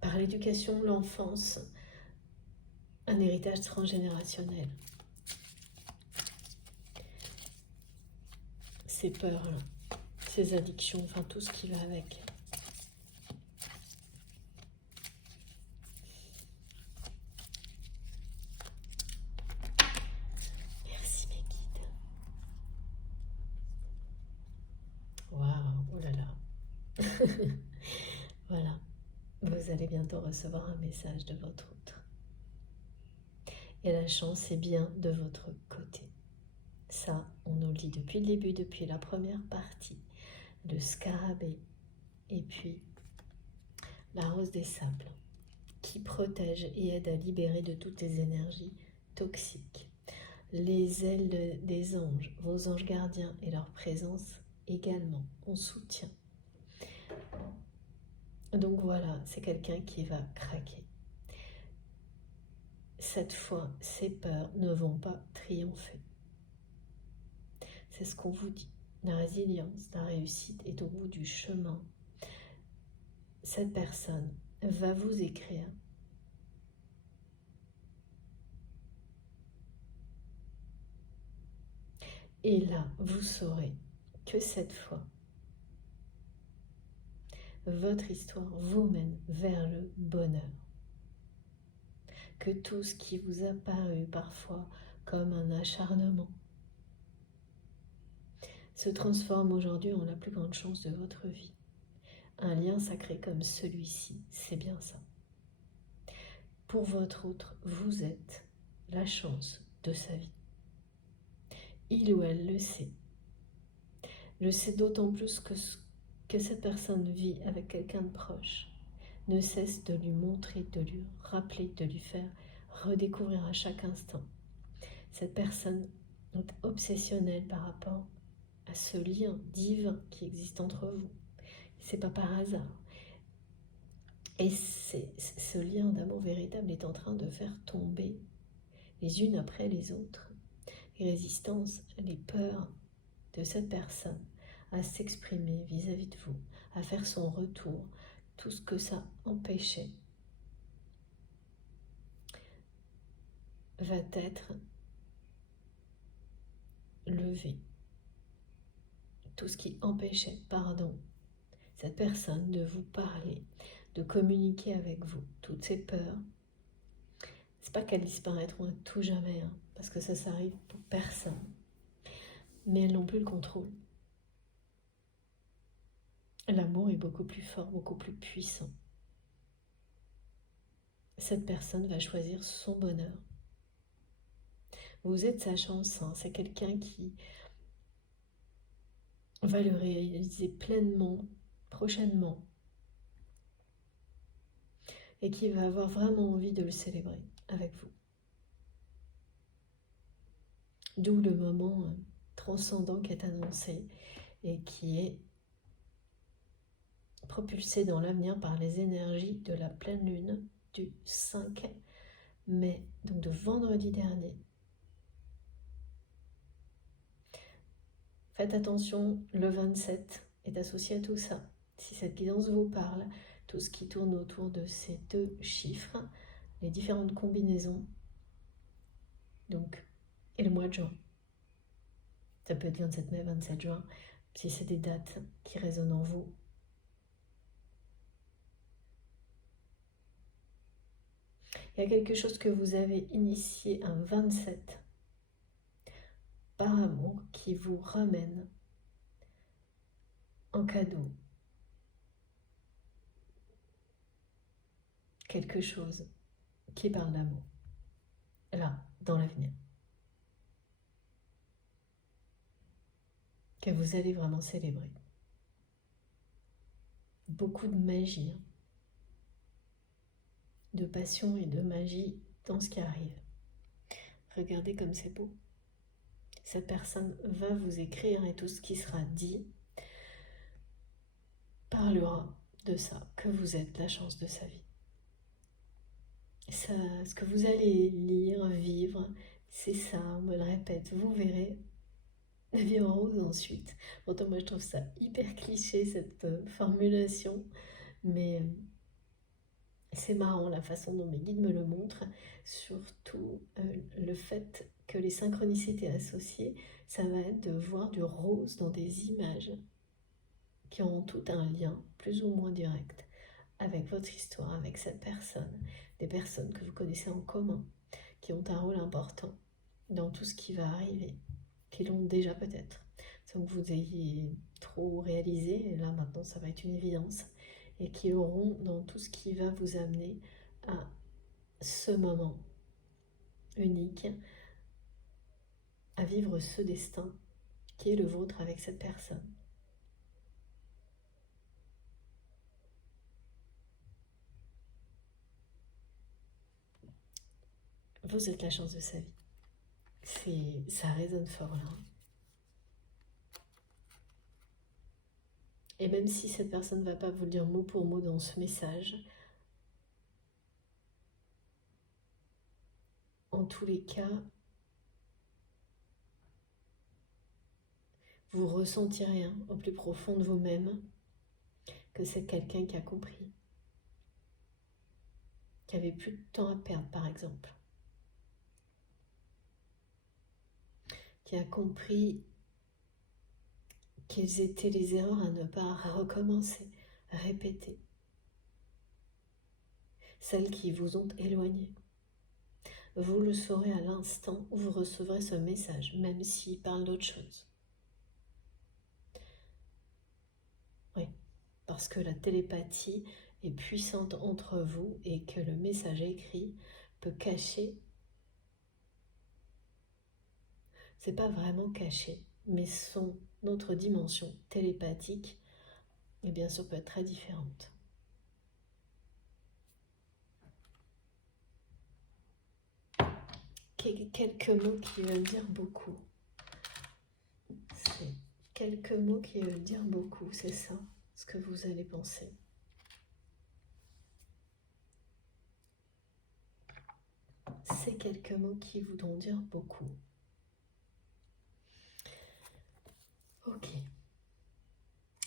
Par l'éducation de l'enfance, un héritage transgénérationnel. Ces peurs, ces addictions, enfin tout ce qui va avec. Voilà, vous allez bientôt recevoir un message de votre autre. Et la chance est bien de votre côté. Ça, on nous le dit depuis le début, depuis la première partie. Le scarabée et puis la rose des sables qui protège et aide à libérer de toutes les énergies toxiques. Les ailes des anges, vos anges gardiens et leur présence également en soutien. Donc voilà, c'est quelqu'un qui va craquer. Cette fois, ces peurs ne vont pas triompher. C'est ce qu'on vous dit. La résilience, la réussite est au bout du chemin. Cette personne va vous écrire. Et là, vous saurez que cette fois, votre histoire vous mène vers le bonheur. Que tout ce qui vous a paru parfois comme un acharnement se transforme aujourd'hui en la plus grande chance de votre vie. Un lien sacré comme celui-ci, c'est bien ça. Pour votre autre, vous êtes la chance de sa vie. Il ou elle le sait. Le sait d'autant plus que cette personne vit avec quelqu'un de proche. Ne cesse de lui montrer, de lui rappeler, de lui faire redécouvrir à chaque instant. Cette personne est obsessionnelle par rapport à ce lien divin qui existe entre vous. C'est pas par hasard. Et ce lien d'amour véritable est en train de faire tomber les unes après les autres les résistances, les peurs de cette personne à s'exprimer vis-à-vis de vous, à faire son retour, tout ce que ça empêchait va être levé. Tout ce qui empêchait, cette personne de vous parler, de communiquer avec vous, toutes ces peurs, c'est pas qu'elles disparaîtront à tout jamais, hein, parce que ça arrive pour personne, mais elles n'ont plus le contrôle. L'amour est beaucoup plus fort, beaucoup plus puissant. Cette personne va choisir son bonheur. Vous êtes sa chance, hein. C'est quelqu'un qui va le réaliser pleinement, prochainement, et qui va avoir vraiment envie de le célébrer avec vous. D'où le moment transcendant qui est annoncé et qui est propulsé dans l'avenir par les énergies de la pleine lune du 5 mai, donc de vendredi dernier. Faites attention, le 27 est associé à tout ça. Si cette guidance vous parle, tout ce qui tourne autour de ces deux chiffres, les différentes combinaisons, donc, et le mois de juin. Ça peut être 27 mai, 27 juin, si c'est des dates qui résonnent en vous. Il y a quelque chose que vous avez initié un 27 par amour qui vous ramène en cadeau quelque chose qui parle d'amour, là, dans l'avenir. Que vous allez vraiment célébrer. Beaucoup de magie, hein, de passion et de magie dans ce qui arrive. Regardez comme c'est beau. Cette personne va vous écrire et tout ce qui sera dit parlera de ça, que vous êtes la chance de sa vie. Ça, ce que vous allez lire, vivre, c'est ça, on me le répète, vous verrez la vie en rose ensuite. Pourtant, moi je trouve ça hyper cliché cette formulation, mais c'est marrant la façon dont mes guides me le montrent, surtout le fait que les synchronicités associées, ça va être de voir du rose dans des images qui ont tout un lien, plus ou moins direct, avec votre histoire, avec cette personne, des personnes que vous connaissez en commun, qui ont un rôle important dans tout ce qui va arriver, qui l'ont déjà peut-être. sans que vous ayez trop réalisé, et là maintenant ça va être une évidence, et qui auront dans tout ce qui va vous amener à ce moment unique, à vivre ce destin qui est le vôtre avec cette personne. Vous êtes la chance de sa vie. Ça résonne fort là. Et même si cette personne ne va pas vous le dire mot pour mot dans ce message, en tous les cas, vous ressentirez au plus profond de vous-même que c'est quelqu'un qui a compris, qui avait plus de temps à perdre par exemple, qui a compris quelles étaient les erreurs à ne pas recommencer, répéter, celles qui vous ont éloigné. Vous le saurez à l'instant où vous recevrez ce message, même s'il parle d'autre chose. Oui, parce que la télépathie est puissante entre vous et que le message écrit peut cacher. C'est pas vraiment caché, mais son autre dimension télépathique, et bien sûr, peut être très différente. Quelques mots qui veulent dire beaucoup. C'est quelques mots qui veulent dire beaucoup, c'est ça, ce que vous allez penser. C'est quelques mots qui voudront dire beaucoup. Ok.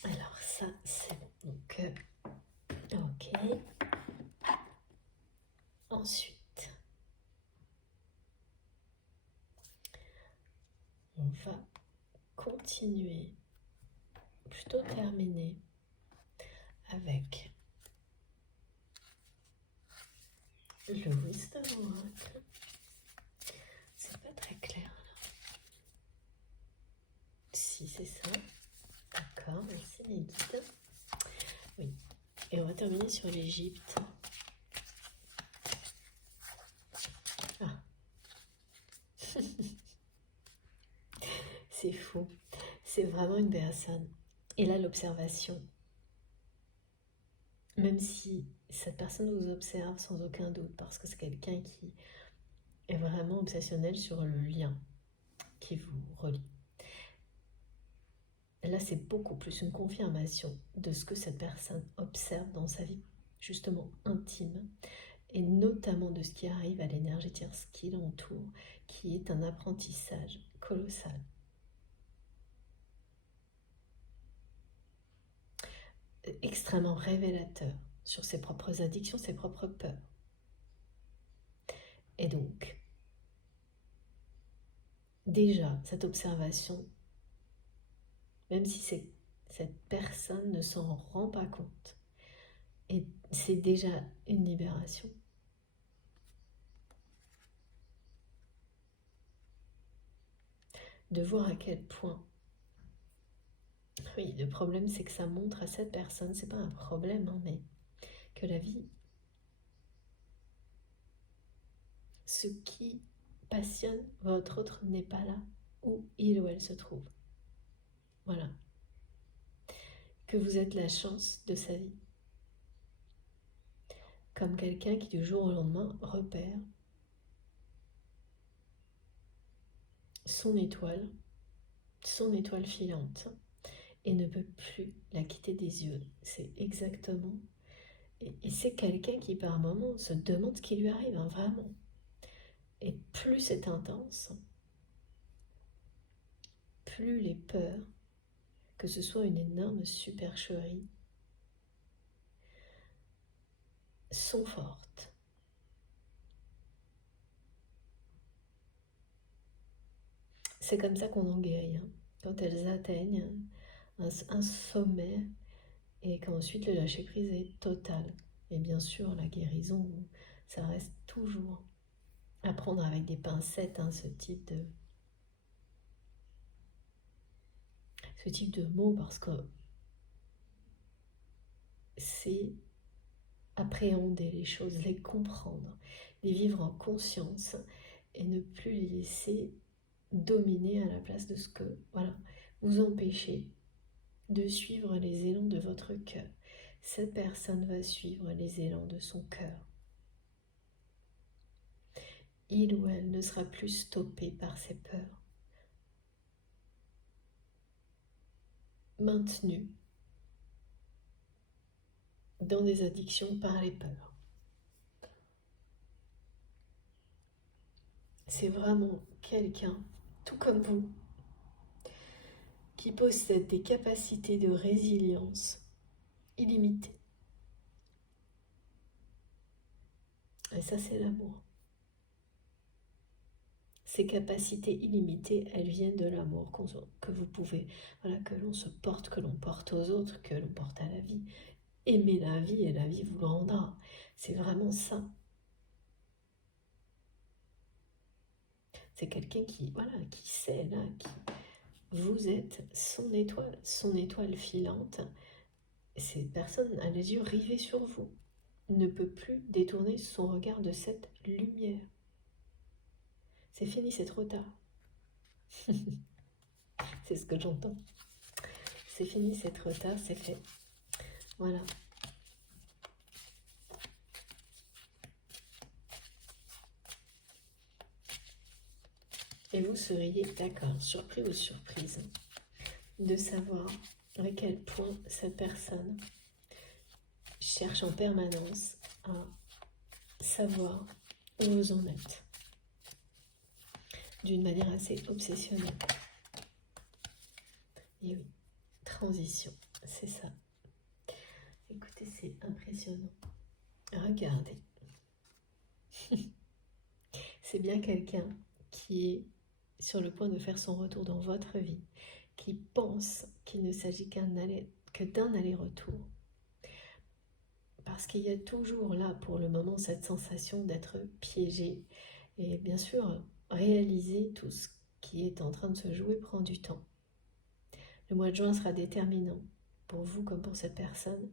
Alors ça, c'est bon. Donc, ok. Ensuite, on va continuer, plutôt terminer, avec le Wisdom Oracle. C'est pas très clair là. Si, c'est ça. D'accord, merci mes guides. Oui. Et on va terminer sur l'Égypte. Ah. C'est fou. C'est vraiment une personne. Et là, l'observation. Même si cette personne vous observe sans aucun doute, parce que c'est quelqu'un qui est vraiment obsessionnel sur le lien qui vous relie. Là, c'est beaucoup plus une confirmation de ce que cette personne observe dans sa vie, justement intime, et notamment de ce qui arrive à l'énergétique, ce qui l'entoure, qui est un apprentissage colossal. Extrêmement révélateur sur ses propres addictions, ses propres peurs. Et donc, déjà, cette observation, même si cette personne ne s'en rend pas compte, et c'est déjà une libération. De voir à quel point, oui, le problème c'est que ça montre à cette personne, c'est pas un problème, hein, mais que la vie, ce qui passionne votre autre n'est pas là où il ou elle se trouve. Voilà. Que vous êtes la chance de sa vie. Comme quelqu'un qui du jour au lendemain repère son étoile filante, et ne peut plus la quitter des yeux. C'est exactement... Et c'est quelqu'un qui par moments se demande ce qui lui arrive, hein, vraiment. Et plus c'est intense, plus les peurs, que ce soit une énorme supercherie, sont fortes. C'est comme ça qu'on en guérit, hein. Quand elles atteignent un sommet, et qu'ensuite le lâcher prise est total. Et bien sûr, la guérison, ça reste toujours à prendre avec des pincettes, hein, ce type ce type de mots parce que c'est appréhender les choses, les comprendre, les vivre en conscience et ne plus les laisser dominer à la place de ce que, voilà, vous empêchez de suivre les élans de votre cœur. Cette personne va suivre les élans de son cœur. Il ou elle ne sera plus stoppé par ses peurs, maintenu dans des addictions par les peurs. C'est vraiment quelqu'un, tout comme vous, qui possède des capacités de résilience illimitées. Et ça, c'est l'amour. Ces capacités illimitées, elles viennent de l'amour que vous pouvez, voilà, que l'on se porte, que l'on porte aux autres, que l'on porte à la vie. Aimez la vie et la vie vous le rendra. C'est vraiment ça. C'est quelqu'un qui, voilà, qui sait là, qui vous êtes son étoile filante. Cette personne a les yeux rivés sur vous, ne peut plus détourner son regard de cette lumière. C'est fini, c'est trop tard. C'est ce que j'entends. C'est fini, c'est trop tard, c'est fait. Voilà. Et vous seriez, d'accord, surpris ou surprise, de savoir à quel point cette personne cherche en permanence à savoir où vous en êtes, d'une manière assez obsessionnelle. Et oui, transition, c'est ça. Écoutez, c'est impressionnant. Regardez. C'est bien quelqu'un qui est sur le point de faire son retour dans votre vie, qui pense qu'il ne s'agit que d'un aller-retour. Parce qu'il y a toujours là, pour le moment, cette sensation d'être piégé. Et bien sûr, réaliser tout ce qui est en train de se jouer prend du temps. Le mois de juin sera déterminant pour vous comme pour cette personne.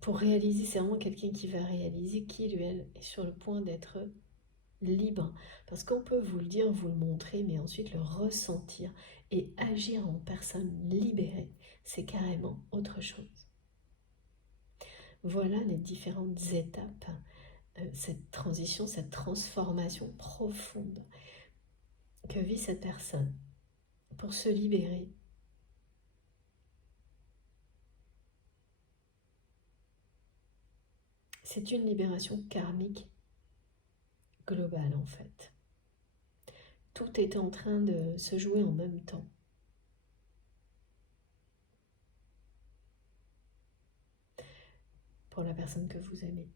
Pour réaliser, c'est vraiment quelqu'un qui va réaliser qu'il ou elle est sur le point d'être libre. Parce qu'on peut vous le dire, vous le montrer, mais ensuite le ressentir et agir en personne libérée, c'est carrément autre chose. Voilà les différentes étapes, cette transition, cette transformation profonde que vit cette personne pour se libérer. C'est une libération karmique globale en fait. Tout est en train de se jouer en même temps. Pour la personne que vous aimez.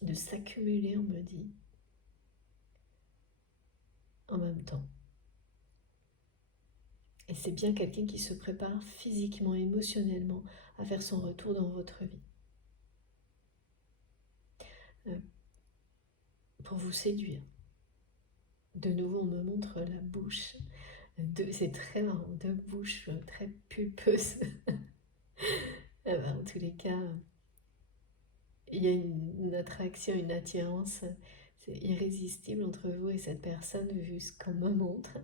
De s'accumuler, on me dit, en même temps. Et c'est bien quelqu'un qui se prépare physiquement, émotionnellement à faire son retour dans votre vie. Pour vous séduire. De nouveau, on me montre la bouche. C'est très marrant, deux bouches très pulpeuses. En tous les cas, il y a une attraction, une attirance. C'est irrésistible entre vous et cette personne, vu ce qu'on me montre.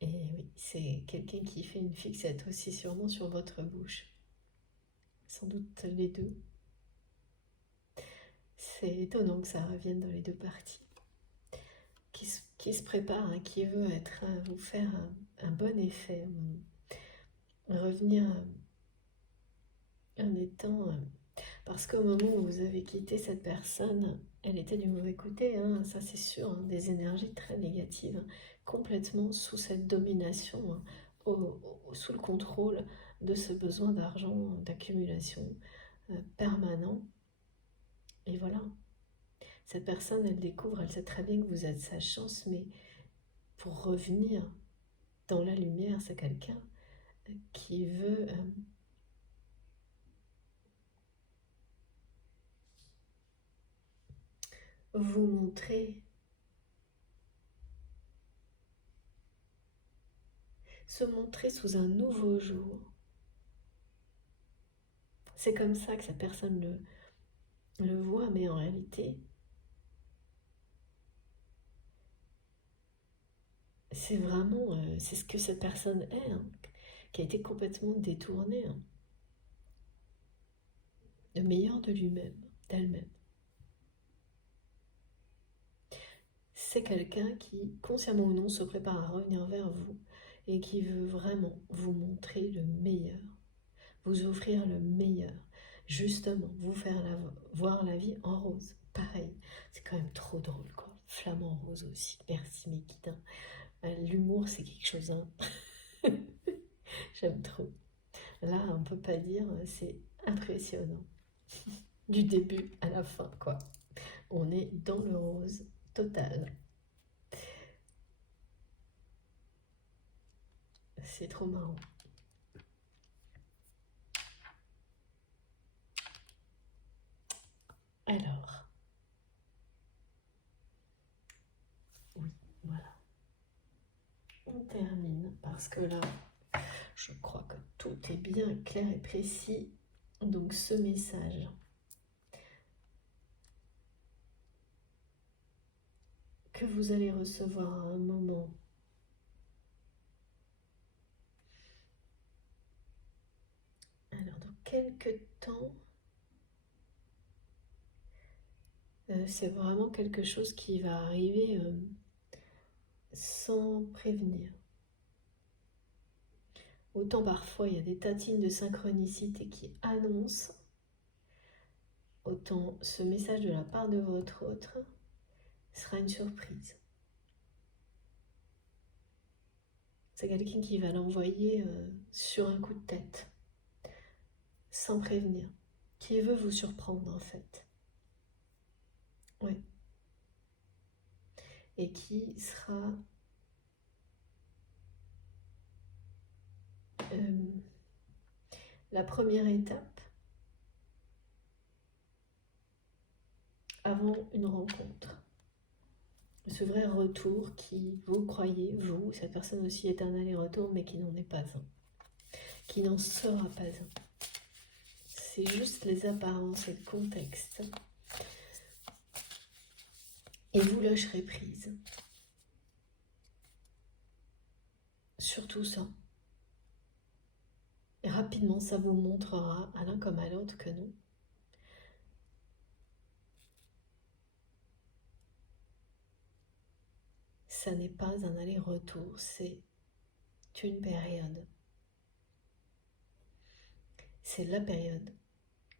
Et oui, c'est quelqu'un qui fait une fixette aussi sûrement sur votre bouche. Sans doute les deux. C'est étonnant que ça revienne dans les deux parties. Qui se prépare, hein, qui veut vous faire un bon effet, revenir en étant... parce qu'au moment où vous avez quitté cette personne, elle était du mauvais côté, hein, ça c'est sûr, hein, des énergies très négatives, hein, complètement sous cette domination, hein, sous le contrôle de ce besoin d'argent, d'accumulation permanent. Et voilà, cette personne, elle découvre, elle sait très bien que vous êtes sa chance, mais pour revenir dans la lumière, c'est quelqu'un qui veut... vous montrer, se montrer sous un nouveau jour. C'est comme ça que cette personne le voit, mais en réalité, c'est vraiment, c'est ce que cette personne est, hein, qui a été complètement détournée, hein, le meilleur de lui-même, d'elle-même. C'est quelqu'un qui, consciemment ou non, se prépare à revenir vers vous et qui veut vraiment vous montrer le meilleur, vous offrir le meilleur, justement, vous faire voir la vie en rose. Pareil, c'est quand même trop drôle, quoi. Flamant rose aussi, merci mes guides. L'humour, c'est quelque chose, hein. J'aime trop. Là, on peut pas dire, c'est impressionnant. Du début à la fin, quoi. On est dans le rose total. C'est trop marrant. Alors, oui, voilà. On termine parce que là, je crois que tout est bien clair et précis. Donc, ce message que vous allez recevoir à un moment, alors dans quelques temps, c'est vraiment quelque chose qui va arriver sans prévenir. Autant parfois il y a des tatines de synchronicité qui annoncent, autant ce message de la part de votre autre sera une surprise. C'est quelqu'un qui va l'envoyer sur un coup de tête, sans prévenir, qui veut vous surprendre en fait. Oui. Et qui sera la première étape avant une rencontre. Ce vrai retour qui, vous croyez, vous, cette personne aussi est un aller-retour, mais qui n'en est pas un. Qui n'en sera pas un. C'est juste les apparences et le contexte. Et vous lâcherez prise. Sur tout ça. Et rapidement, ça vous montrera, à l'un comme à l'autre, que non. Ça n'est pas un aller-retour, c'est une période. C'est la période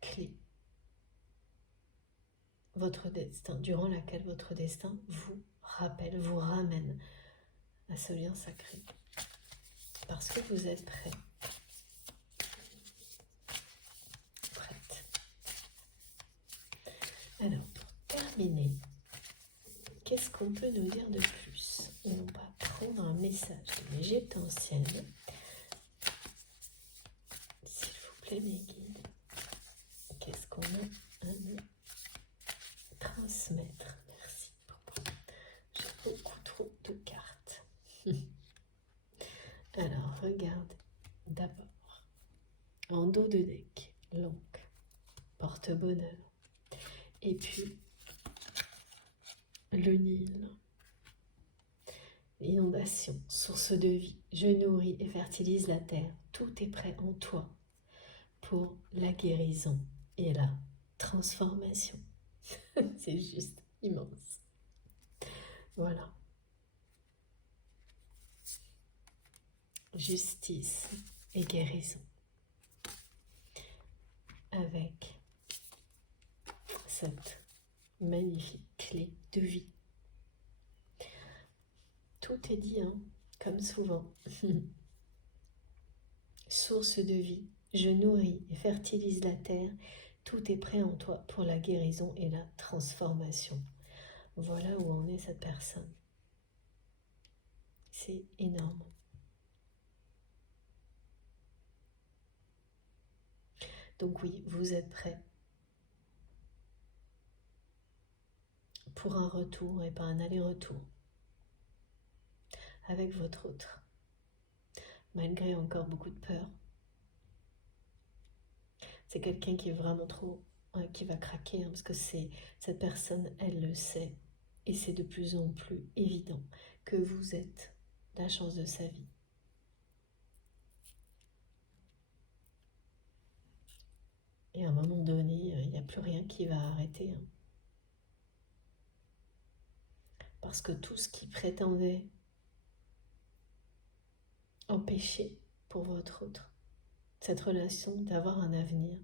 clé. Votre destin, durant laquelle votre destin vous rappelle, vous ramène à ce lien sacré. Parce que vous êtes prêt. Prête. Alors, pour terminer, qu'est-ce qu'on peut nous dire de plus? On va prendre un message de l'Égypte ancienne. S'il vous plaît, mes guides, qu'est-ce qu'on a à nous transmettre? Merci beaucoup. J'ai beaucoup trop de cartes. Alors, regardez d'abord. En dos de deck, l'encre, porte-bonheur. Et puis, le Nil. L'inondation, source de vie. Je nourris et fertilise la terre. Tout est prêt en toi pour la guérison et la transformation. C'est juste immense. Voilà. Justice et guérison. Avec cette magnifique clé de vie. Tout est dit, hein, comme souvent. Source de vie, je nourris et fertilise la terre. Tout est prêt en toi pour la guérison et la transformation. Voilà où en est cette personne. C'est énorme. Donc oui, vous êtes prêts pour un retour et pas un aller-retour avec votre autre, malgré encore beaucoup de peur. C'est quelqu'un qui est vraiment trop, qui va craquer, parce que cette personne, elle le sait, et c'est de plus en plus évident que vous êtes la chance de sa vie. Et à un moment donné, il n'y a plus rien qui va arrêter. Parce que tout ce qui prétendait empêcher pour votre autre cette relation d'avoir un avenir,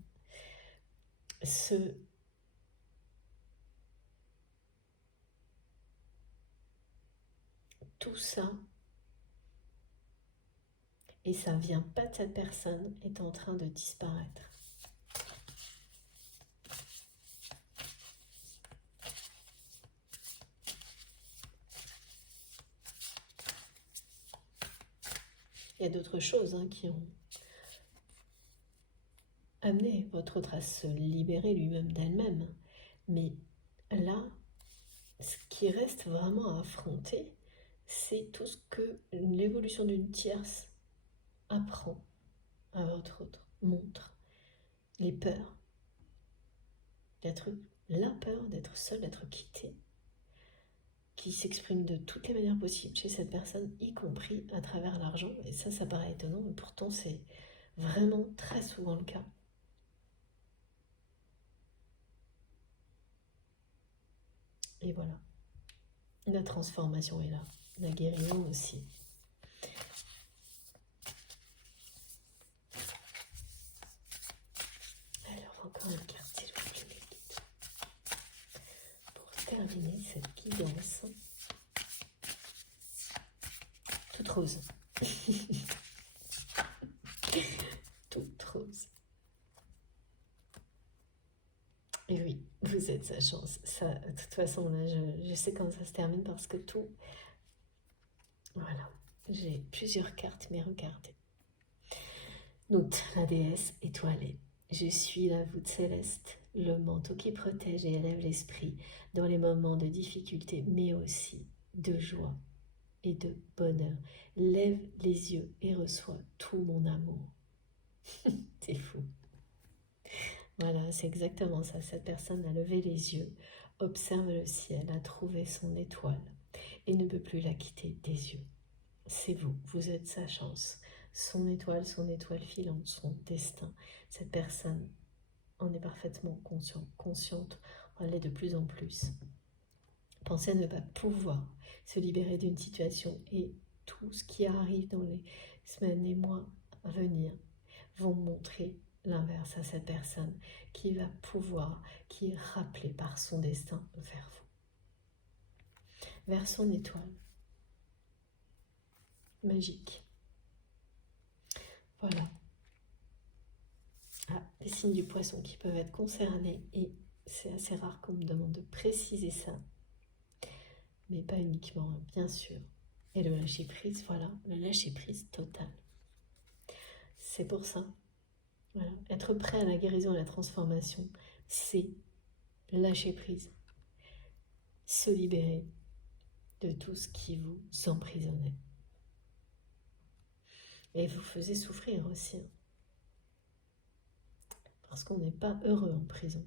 tout ça, et ça vient pas de cette personne, est en train de disparaître. Il y a d'autres choses qui ont amené votre autre à se libérer lui-même d'elle-même. Mais là, ce qui reste vraiment à affronter, c'est tout ce que l'évolution d'une tierce apprend à votre autre, montre. Les peurs, la peur d'être seul, d'être quitté, qui s'exprime de toutes les manières possibles chez cette personne, y compris à travers l'argent. Et ça paraît étonnant, mais pourtant c'est vraiment très souvent le cas. Et voilà, la transformation est là, la guérison aussi. Alors encore une carte, s'il vous plaît, les guides. Pour terminer cette guidance, toute rose. Toute rose. Et oui, vous êtes sa chance. Ça, de toute façon, là, je sais quand ça se termine parce que tout... Voilà, j'ai plusieurs cartes, mais regardez. Note, la déesse étoilée. Je suis la voûte céleste, le manteau qui protège et élève l'esprit dans les moments de difficulté, mais aussi de joie et de bonheur. Lève les yeux et reçois tout mon amour. C'est fou. Voilà, c'est exactement ça. Cette personne a levé les yeux, observe le ciel, a trouvé son étoile et ne peut plus la quitter des yeux. C'est vous, vous êtes sa chance, son étoile filante, son destin. Cette personne en est parfaitement consciente, elle l'est de plus en plus. Pensez à ne pas pouvoir se libérer d'une situation et tout ce qui arrive dans les semaines et mois à venir vont montrer l'inverse à cette personne qui va pouvoir, qui est rappelée par son destin vers vous, vers son étoile magique. Voilà. Ah, les signes du poisson qui peuvent être concernés, et c'est assez rare qu'on me demande de préciser ça, mais pas uniquement, bien sûr. Et le lâcher prise, voilà, le lâcher prise total. C'est pour ça. Voilà. Être prêt à la guérison et à la transformation, c'est lâcher prise. Se libérer de tout ce qui vous emprisonnait. Et vous faisait souffrir aussi. Parce qu'on n'est pas heureux en prison.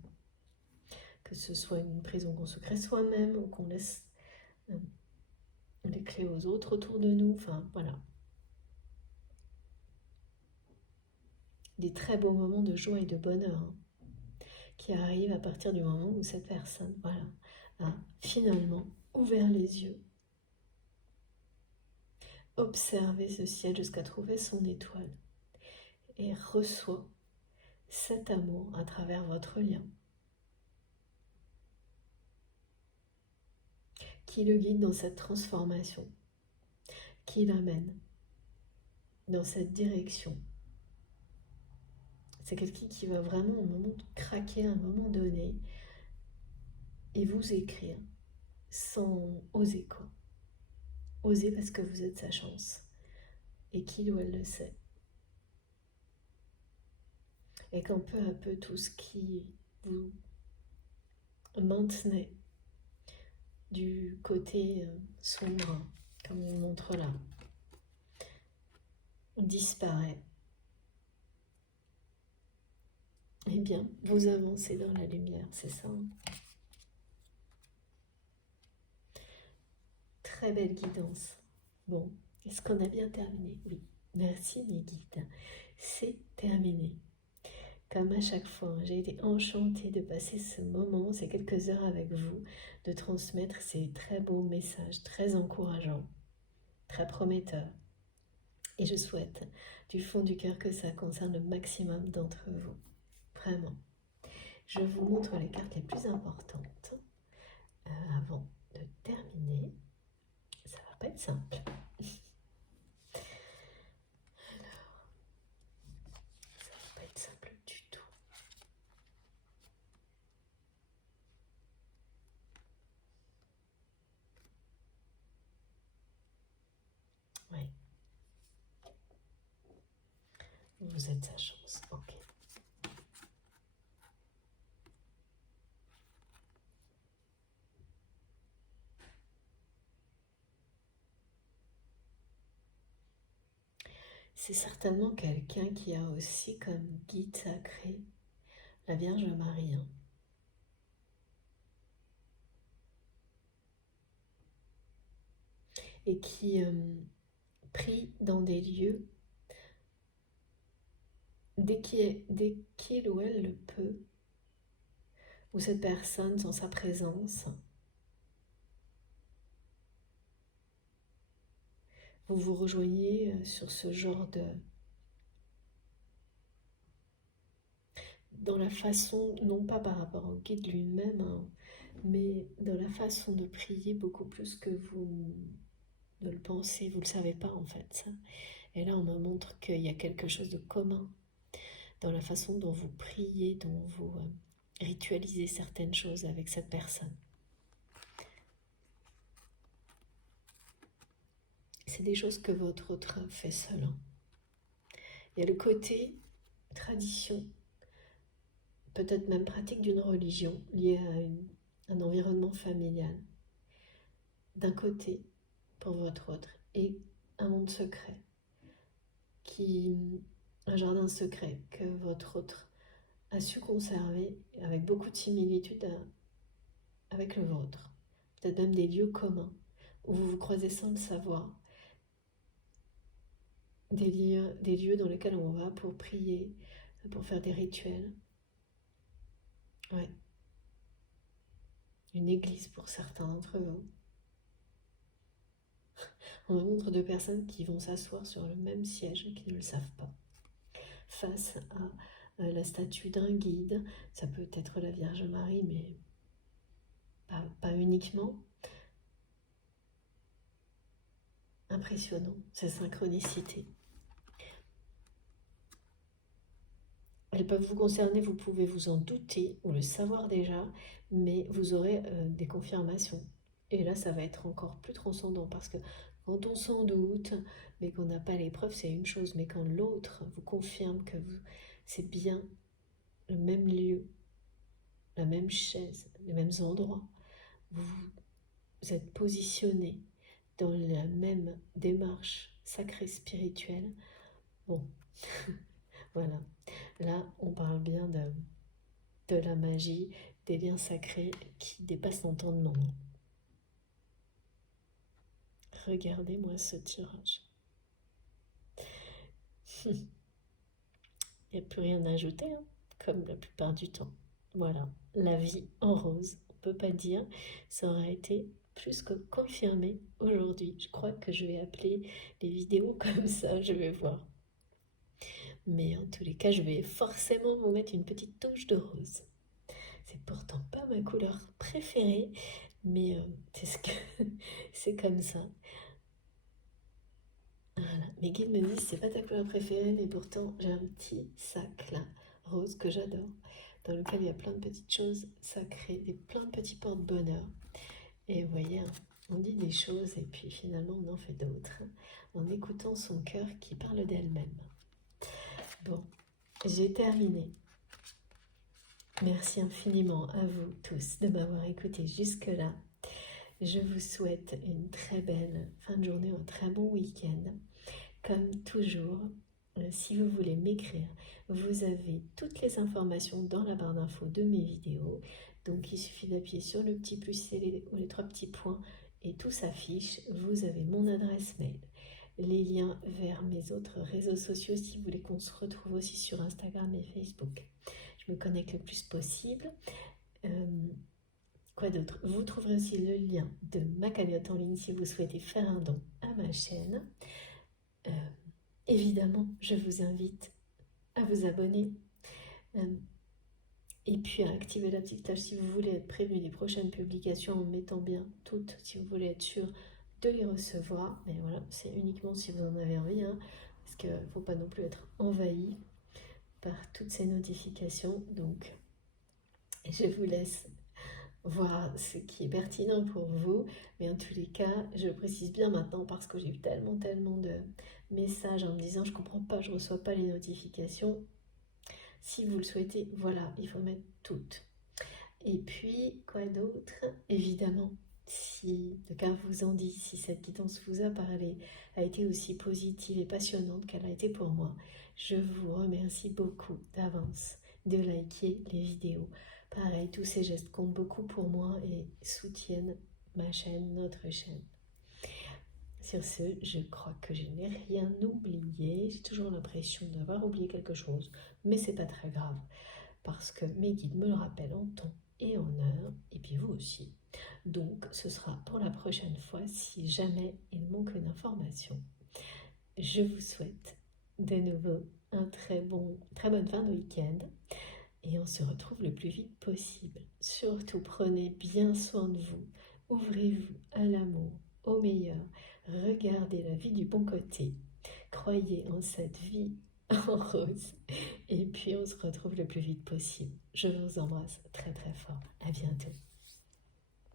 Que ce soit une prison qu'on se crée soi-même ou qu'on laisse les clés aux autres autour de nous. Enfin, voilà. Des très beaux moments de joie et de bonheur qui arrivent à partir du moment où cette personne, voilà, a finalement ouvert les yeux, observé ce ciel jusqu'à trouver son étoile et reçoit cet amour à travers votre lien qui le guide dans cette transformation, qui l'amène dans cette direction. C'est quelqu'un qui va vraiment au moment de craquer à un moment donné et vous écrire sans oser quoi. Oser parce que vous êtes sa chance et qu'il ou elle le sait. Et quand peu à peu tout ce qui vous maintenait du côté sombre, comme on montre là, disparaît. Eh bien, vous avancez dans la lumière, c'est ça. Très belle guidance. Bon, est-ce qu'on a bien terminé? Oui, merci mes guides. C'est terminé. Comme à chaque fois, j'ai été enchantée de passer ce moment, ces quelques heures avec vous, de transmettre ces très beaux messages, très encourageants, très prometteurs. Et je souhaite du fond du cœur que ça concerne le maximum d'entre vous. Vraiment. Je vous montre les cartes les plus importantes avant de terminer. Ça va pas être simple. Alors, ça va pas être simple du tout. Oui. Vous êtes sa chance. Ok. C'est certainement quelqu'un qui a aussi comme guide sacré la Vierge Marie. Et qui prie dans des lieux dès qu'il ou elle le peut, où cette personne, sans sa présence, vous vous rejoignez sur ce genre de... dans la façon, non pas par rapport au guide lui-même, hein, mais dans la façon de prier beaucoup plus que vous ne le pensez, vous ne le savez pas en fait. Ça. Et là, on me montre qu'il y a quelque chose de commun dans la façon dont vous priez, dont vous ritualisez certaines choses avec cette personne. C'est des choses que votre autre fait seul. Hein. Il y a le côté tradition, peut-être même pratique d'une religion liée à un environnement familial. D'un côté, pour votre autre, et un monde secret, un jardin secret que votre autre a su conserver avec beaucoup de similitudes avec le vôtre. Peut-être même des lieux communs où vous vous croisez sans le savoir. Des lieux dans lesquels on va pour prier, pour faire des rituels. Ouais. Une église pour certains d'entre vous. On me montre deux personnes qui vont s'asseoir sur le même siège et qui ne le savent pas. Face à la statue d'un guide, ça peut être la Vierge Marie, mais pas uniquement. Impressionnant, ces synchronicités. Elles peuvent vous concerner, vous pouvez vous en douter ou le savoir déjà, mais vous aurez des confirmations. Et là, ça va être encore plus transcendant parce que quand on s'en doute, mais qu'on n'a pas les preuves, c'est une chose. Mais quand l'autre vous confirme que c'est bien le même lieu, la même chaise, les mêmes endroits, vous êtes positionné dans la même démarche sacrée spirituelle, bon, voilà. Là, on parle bien de la magie, des liens sacrés qui dépassent l'entendement. Regardez-moi ce tirage. Il n'y a plus rien à ajouter, hein, comme la plupart du temps. Voilà, la vie en rose. On ne peut pas dire, ça aurait été plus que confirmé aujourd'hui. Je crois que je vais appeler les vidéos comme ça, je vais voir. Mais en tous les cas, je vais forcément vous mettre une petite touche de rose. C'est pourtant pas ma couleur préférée, mais c'est comme ça. Voilà. Mes guides me disent c'est pas ta couleur préférée, mais pourtant j'ai un petit sac là, rose, que j'adore, dans lequel il y a plein de petites choses sacrées, plein de petits porte-bonheur. Et vous voyez, hein, on dit des choses et puis finalement on en fait d'autres, hein, en écoutant son cœur qui parle d'elle-même. Bon, j'ai terminé. Merci infiniment à vous tous de m'avoir écouté jusque-là. Je vous souhaite une très belle fin de journée, un très bon week-end. Comme toujours, si vous voulez m'écrire, vous avez toutes les informations dans la barre d'infos de mes vidéos. Donc il suffit d'appuyer sur le petit plus ou les trois petits points et tout s'affiche. Vous avez mon adresse mail, les liens vers mes autres réseaux sociaux si vous voulez qu'on se retrouve aussi sur Instagram et Facebook. Je me connecte le plus possible. Quoi d'autre? Vous trouverez aussi le lien de ma cagnotte en ligne si vous souhaitez faire un don à ma chaîne. Évidemment, je vous invite à vous abonner et puis à activer la petite cloche si vous voulez être prévenu des prochaines publications en mettant bien toutes, si vous voulez être sûr de les recevoir. Mais voilà, c'est uniquement si vous en avez envie, hein, parce qu'il ne faut pas non plus être envahi par toutes ces notifications. Donc, je vous laisse voir ce qui est pertinent pour vous, mais en tous les cas, je le précise bien maintenant parce que j'ai eu tellement de messages en me disant je comprends pas, je reçois pas les notifications. Si vous le souhaitez, voilà, il faut mettre toutes. Et puis, quoi d'autre? Évidemment, si le cœur vous en dit, si cette guidance vous a parlé, a été aussi positive et passionnante qu'elle a été pour moi, je vous remercie beaucoup d'avance de liker les vidéos. Pareil, tous ces gestes comptent beaucoup pour moi et soutiennent ma chaîne, notre chaîne. Sur ce, je crois que je n'ai rien oublié. J'ai toujours l'impression d'avoir oublié quelque chose, mais c'est pas très grave parce que mes guides me le rappellent en temps et en heure, et puis vous aussi. Donc, ce sera pour la prochaine fois si jamais il manque une information. Je vous souhaite de nouveau un très bonne fin de week-end et on se retrouve le plus vite possible. Surtout, prenez bien soin de vous, ouvrez-vous à l'amour, au meilleur, regardez la vie du bon côté, croyez en cette vie en rose et puis on se retrouve le plus vite possible. Je vous embrasse très très fort. À bientôt.